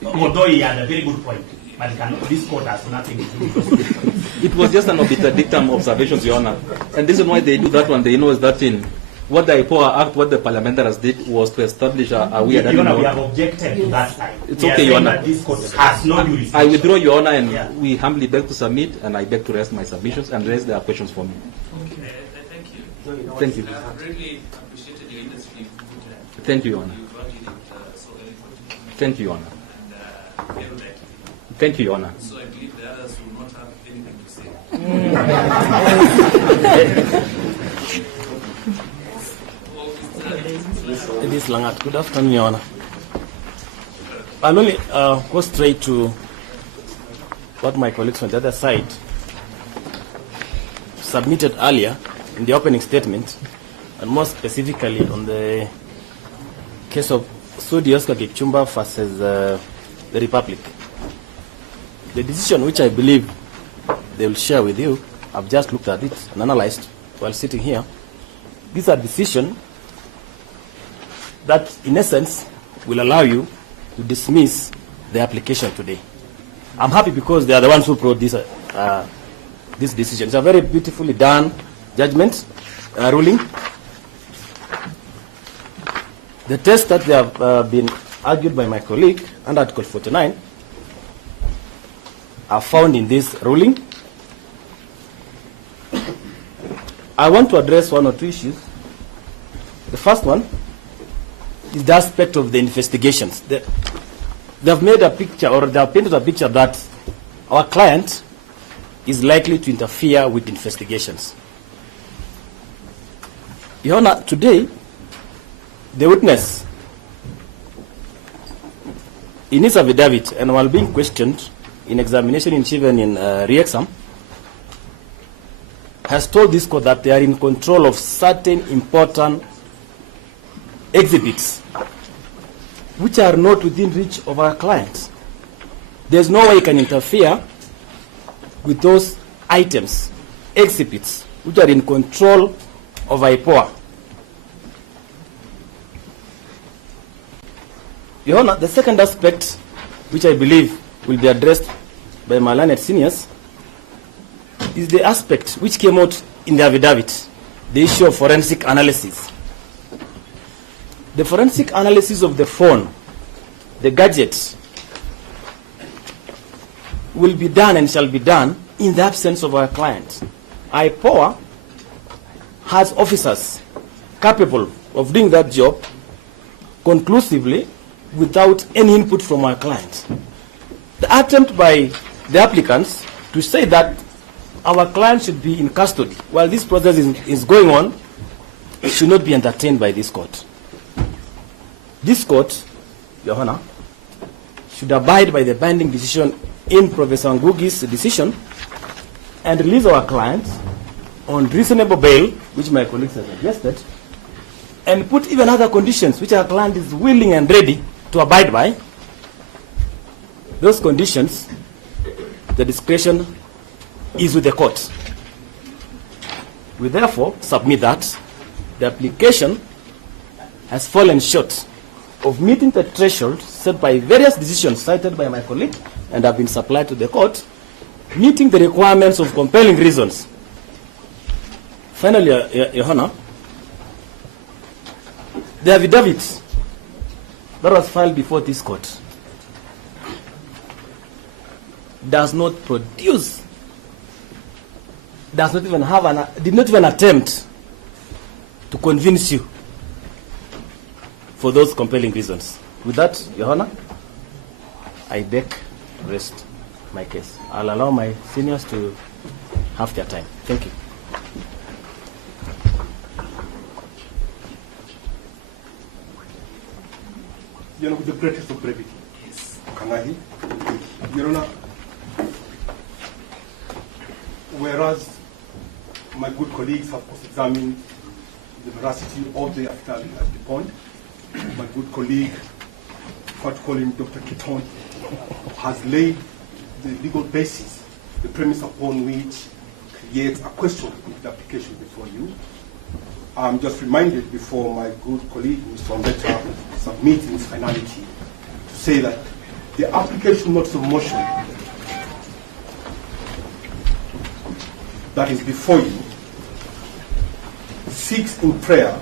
do. Although he had a very good point, but this court has nothing to do with it. It was just an obiter dictum observations, Your Honor. And this is why they do that one. They know is that in what the IPOA Act, what the parliamentarians did was to establish a weird... Your Honor, we have objected to that time. It's okay, Your Honor. This court has no jurisdiction. I withdraw, Your Honor, and we humbly beg to submit, and I beg to rest my submissions and raise their questions for me. Okay, thank you. Thank you. I really appreciated your industry. Thank you, Your Honor. You argued it so eloquently. Thank you, Your Honor. And erudite. Thank you, Your Honor. So I believe the others will not have anything to say. It is Langat. Good afternoon, Your Honor. I'll only go straight to what my colleagues on the other side submitted earlier in the opening statement, and more specifically on the case of Sudi Oscar Kipchumba versus the Republic. The decision which I believe they will share with you, I've just looked at it and analyzed while sitting here. These are decisions that, in essence, will allow you to dismiss the application today. I'm happy because they are the ones who brought this decision. It's a very beautifully done judgment, ruling. The tests that they have been argued by my colleague under Article 49 are found in this ruling. I want to address one or two issues. The first one is the aspect of the investigations. They have made a picture, or they have painted a picture that our client is likely to interfere with investigations. Your Honor, today, the witness, in his affidavit, and while being questioned in examination in chief and in re-exam, has told this court that they are in control of certain important exhibits which are not within reach of our clients. There's no way you can interfere with those items, exhibits, which are in control of IPOA. Your Honor, the second aspect, which I believe will be addressed by my learned seniors, is the aspect which came out in the affidavit, the issue of forensic analysis. The forensic analysis of the phone, the gadgets, will be done and shall be done in the absence of our client. IPOA has officers capable of doing that job conclusively without any input from our client. The attempt by the applicants to say that our client should be in custody while this process is going on should not be entertained by this court. This court, Your Honor, should abide by the binding decision in Professor Ngugi's decision and release our client on reasonable bail, which my colleagues have suggested, and put even other conditions which our client is willing and ready to abide by. Those conditions, the discretion is with the court. We therefore submit that the application has fallen short of meeting the threshold set by various decisions cited by my colleague and have been supplied to the court, meeting the requirements of compelling reasons. Finally, Your Honor, the affidavit that was filed before this court does not produce, does not even have did not even attempt to convince you for those compelling reasons. With that, Your Honor, I beg to rest my case. I'll allow my seniors to have their time. Thank you. You know, with the greatest of brevity. Yes. Can I hear? Your Honor, whereas my good colleagues have cross-examined the veracity of the affidavit at the point, my good colleague, what call him Dr. Kiton, has laid the legal basis, the premise upon which creates a question with the application before you. I'm just reminded before my good colleague, Mr. Ombeta, submits its finality to say that the application notice of motion that is before you seeks in prayer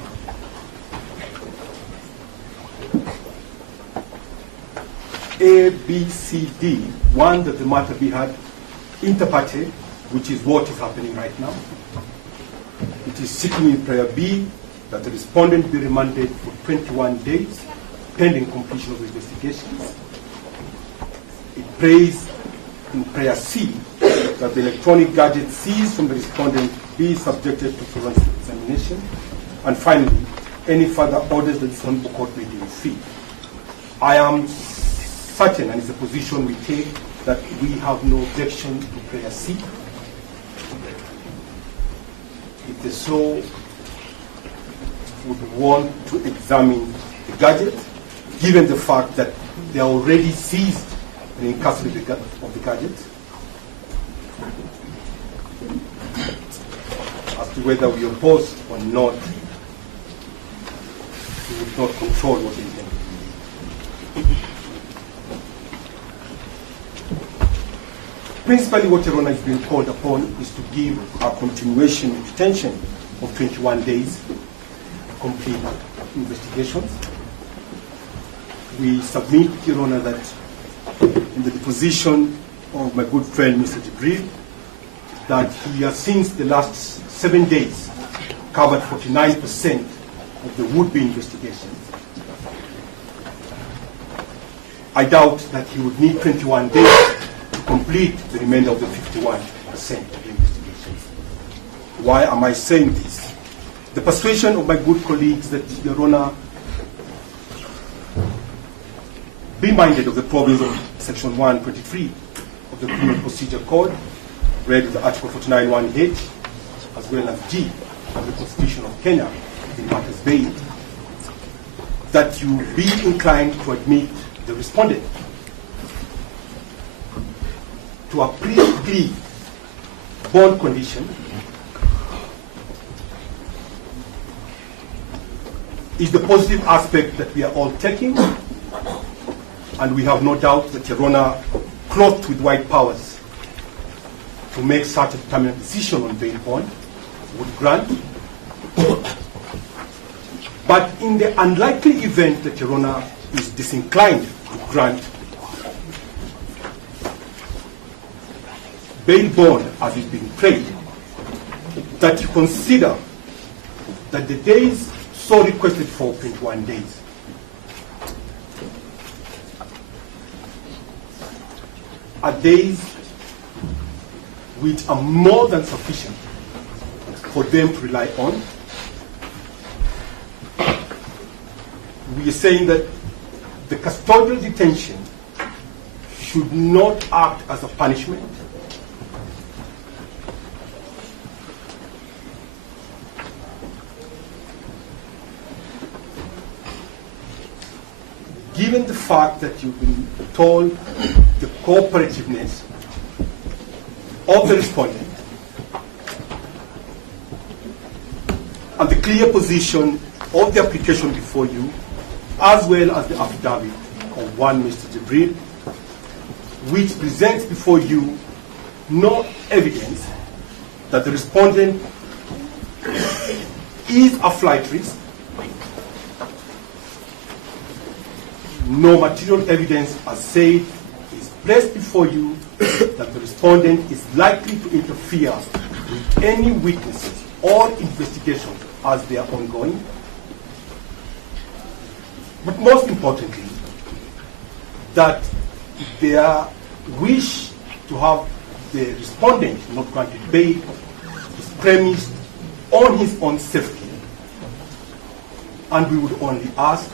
A, B, C, D. One, that the matter be had inter partes, which is what is happening right now. It is seeking in prayer B, that the respondent be remanded for 21 days, pending completion of investigations. It prays in prayer C, that the electronic gadget seized from the respondent be subjected to forensic examination. And finally, any further orders that the Honorable Court may deem fit. I am certain, and it's a position we take, that we have no objection to prayer C. the SO would want to examine the gadget, given the fact that they are already seized and in custody of the gadget, as to whether we oppose or not, we would not control what is done. Principally, what Your Honor is being called upon is to give a continuation of detention of 21 days to complete investigations. We submit, Your Honor, that in the deposition of my good friend, Mr. Jibril, that he has since the last 7 days covered 49% of the would-be investigations. I doubt that he would need 21 days to complete the remainder of the 51% of the investigations. Why am I saying this? The persuasion of my good colleagues that, Your Honor, be minded of the provisions of Section 123 of the Criminal Procedure Code, read with Article 49(1)H, as well as G of the Constitution of Kenya, in matters bail, that you be inclined to admit the respondent to a plea bond condition is the positive aspect that we are all taking, and we have no doubt that Your Honor, clothed with wide powers to make such a determinate decision on bail bond, would grant. But in the unlikely event that Your Honor is disinclined to grant bail bond as is being prayed, that you consider that the days so requested for 21 days are days which are more than sufficient for them to rely on. We are saying that the custodial detention should not act as a punishment. Given the fact that you've been told the cooperativeness of the respondent and the clear position of the application before you, as well as the affidavit of one Mr. Jibril, which presents before you no evidence that the respondent is a flight risk, no material evidence, as said, is placed before you that the respondent is likely to interfere with any witnesses or investigations as they are ongoing. But most importantly, that their wish to have the respondent not granted bail is premised on his own safety. And we would only ask,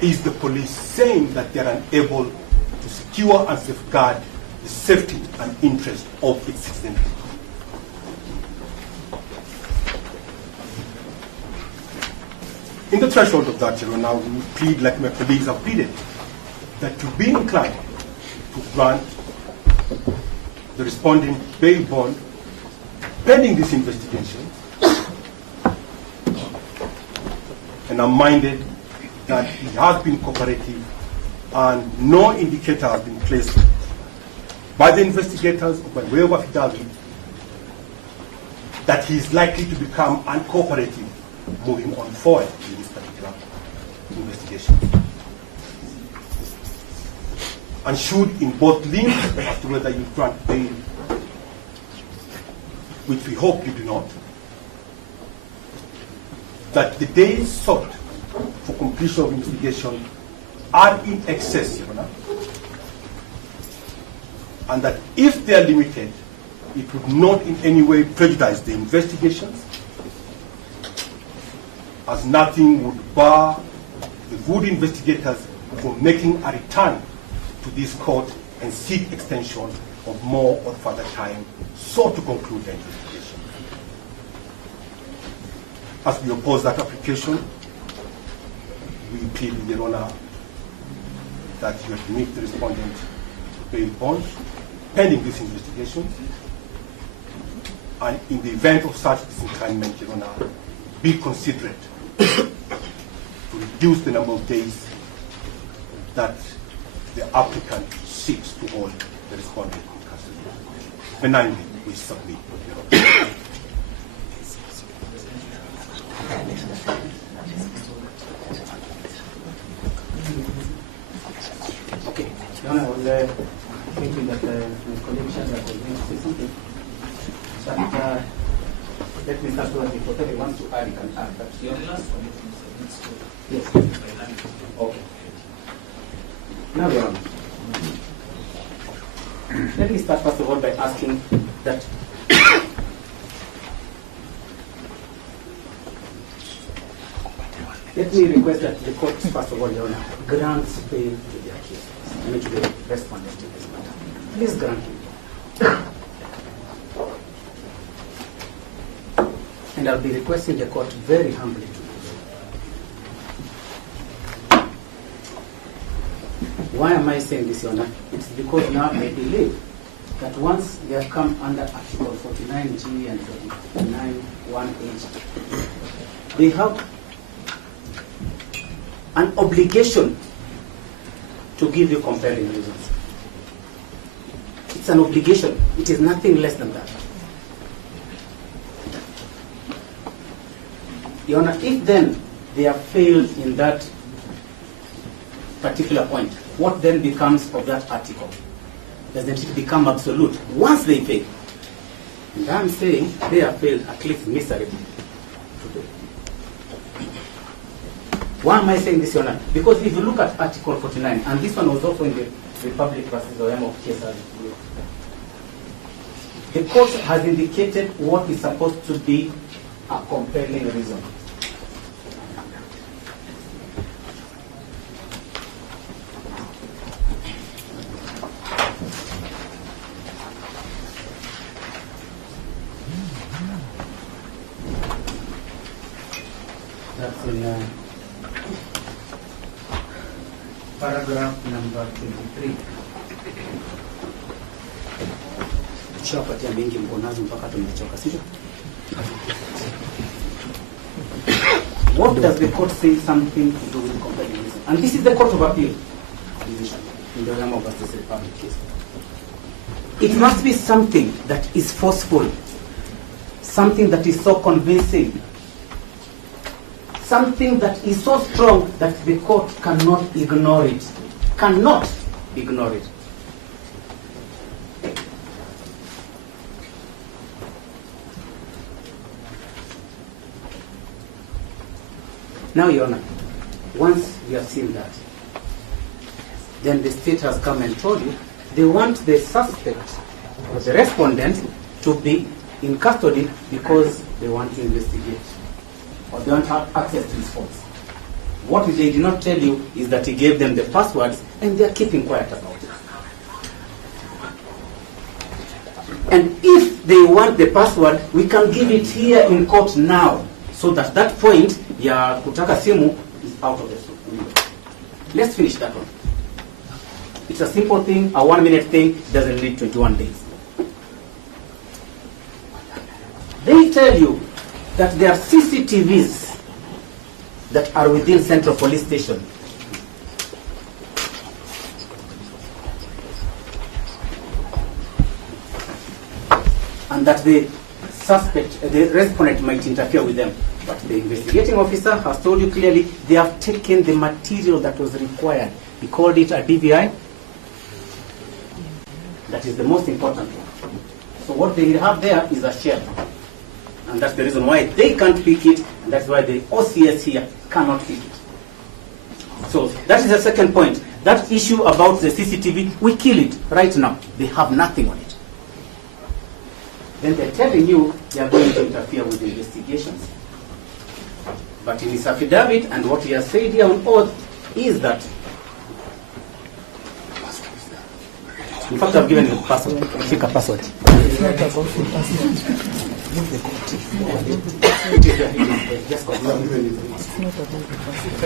is the police saying that they are unable to secure and safeguard the safety and interest of its citizens? In the threshold of that, Your Honor, we plead, like my colleagues have pleaded, that to be inclined to grant the respondent bail bond pending this investigation, and I'm minded that he has been cooperative and no indicator has been placed by the investigators or by way of affidavit that he is likely to become uncooperative moving on forward in this particular investigation. And should in both lean as to whether you grant bail, which we hope you do not, that the days sought for completion of investigation are in excess, Your Honor, and that if they are limited, it would not in any way prejudice the investigations, as nothing would bar the good investigators from making a return to this court and seek extension of more or further time so to conclude the investigation. As we oppose that application, we plead with Your Honor that you admit the respondent to bail bond pending this investigation, and in the event of such disinclinment, Your Honor, be considerate to reduce the number of days that the applicant seeks to hold the respondent in custody. Benigni, we submit, Your Honor. Okay, Your Honor, I was thinking that my colleague Shadrach was going to say something. But let me start with if whatever he wants to add, he can add. But The last one, yes. Okay. Now, Your Honor, let me start first of all by asking that let me request that the court, first of all, Your Honor, grants bail to the accused. I mean to the respondent in this matter. Please grant him. And I'll be requesting the court very humbly to do so. Why am I saying this, Your Honor? It's because now I believe that once they have come under Article 49G and 49(1)H, they have an obligation to give you compelling reasons. It's an obligation. It is nothing less than that. Your Honor, if then they have failed in that particular point, what then becomes of that article? Doesn't it become absolute once they fail? And I'm saying they have failed at least miserably. Why am I saying this, Your Honor? Because if you look at Article 49, and this one was also in the Republic versus OM of cases, the court has indicated what is supposed to be a compelling reason. That's in paragraph number 23. Tushapatia mengi mkonazo mpaka tumechoka, sio? What does the court say something to do with compelling reason? And this is the Court of Appeal decision in the Ojwang versus Republic case. It must be something that is forceful, something that is so convincing, something that is so strong that the court cannot ignore it. Cannot ignore it. Now, Your Honor, once we have seen that, then the state has come and told you they want the suspect or the respondent to be in custody because they want to investigate or they want to have access to his phones. What they did not tell you is that he gave them the passwords and they are keeping quiet about it. And if they want the password, we can give it here in court now, so that that point, ya kutaka simu, is out of the window. Let's finish that one. It's a simple thing, a 1-minute thing, doesn't need 21 days. They tell you that there are CCTVs that are within Central Police Station. And that the suspect, the respondent might interfere with them. But the investigating officer has told you clearly they have taken the material that was required. He called it a DVI. That is the most important one. So what they have there is a shell. And that's the reason why they can't pick it, and that's why the OCS here cannot pick it. So that is the second point. That issue about the CCTV, we kill it right now. They have nothing on it. Then they're telling you they are going to interfere with the investigations. But in his affidavit, and what he has said here on oath, is that In fact, I've given you the password. Pick a password. It's not about the password. Just confirm. It's not about the password.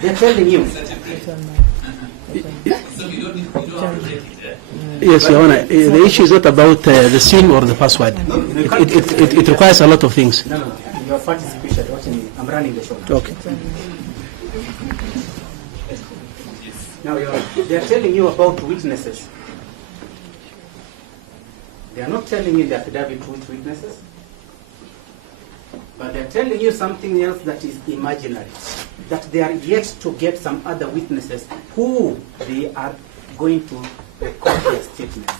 They're telling you. Yes, Your Honor. The issue is not about the SIM or the password. It requires a lot of things. No. Your participation. Watching me. I'm running the show now. Okay. Now, they're telling you about witnesses. They are not telling you the affidavit which witnesses, but they're telling you something else that is imaginary, that they are yet to get some other witnesses who they are going to record their statements.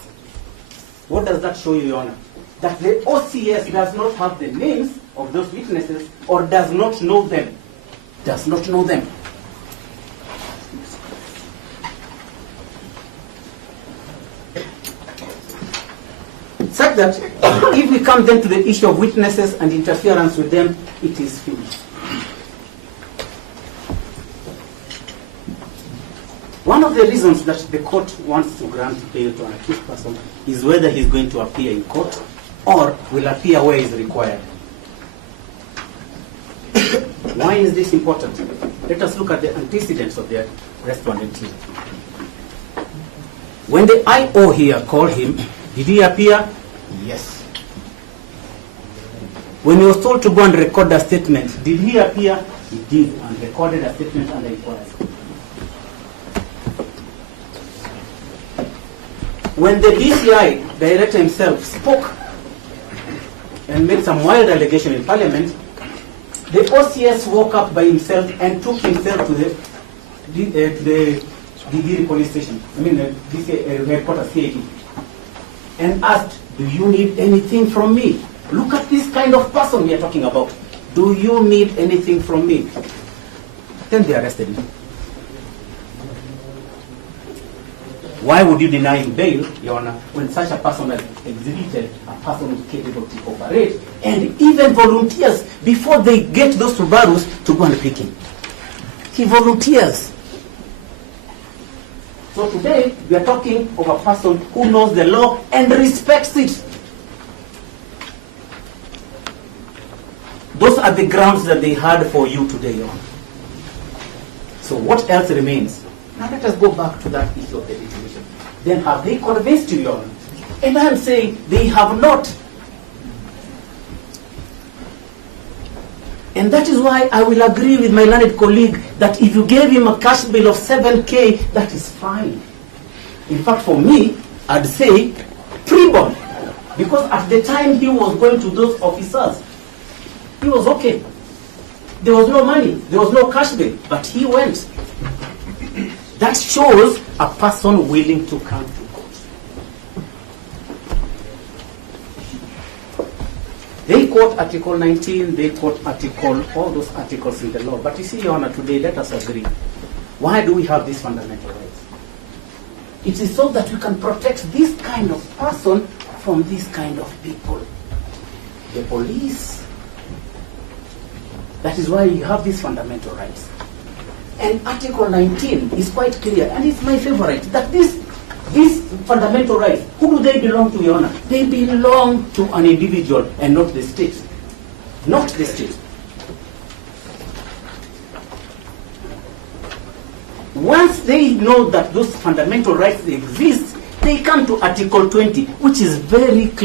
What does that show you, Your Honor? That the OCS does not have the names of those witnesses or does not know them. Does not know them. Such that if we come then to the issue of witnesses and interference with them, it is finished. One of the reasons that the court wants to grant bail to an accused person is whether he's going to appear in court or will appear where is required. Why is this important? Let us look at the antecedents of the respondent here. When the IO here called him, did he appear? Yes. When he was told to go and record a statement, did he appear? He did, and recorded a statement under inquiry. When the DCI director himself spoke and made some wild allegation in Parliament, the OCS woke up by himself and took himself to the DD police station, headquarters CAT, and asked, do you need anything from me? Look at this kind of person we are talking about. Do you need anything from me? Then they arrested him. Why would you deny him bail, Your Honor, when such a person has exhibited a person who is capable to cooperate and even volunteers before they get those Subarus to go and pick him? He volunteers. So today, we are talking of a person who knows the law and respects it. Those are the grounds that they had for you today, Your Honor. So what else remains? Now let us go back to that issue of the detention. Then have they convinced you, Your Honor? And I am saying they have not. And that is why I will agree with my learned colleague that if you gave him a cash bill of 7K, that is fine. In fact, for me, I'd say pre-bond. Because at the time he was going to those officers, he was okay. There was no money, there was no cash bill, but he went. That shows a person willing to come to court. They quote Article 19, they quote all those articles in the law. But you see, Your Honor, today, let us agree. Why do we have these fundamental rights? It is so that we can protect this kind of person from this kind of people. The police. That is why you have these fundamental rights. And Article 19 is quite clear, and it's my favorite, that these fundamental rights, who do they belong to, Your Honor? They belong to an individual and not the state. Not the state. Once they know that those fundamental rights exist, they come to Article 20, which is very clear.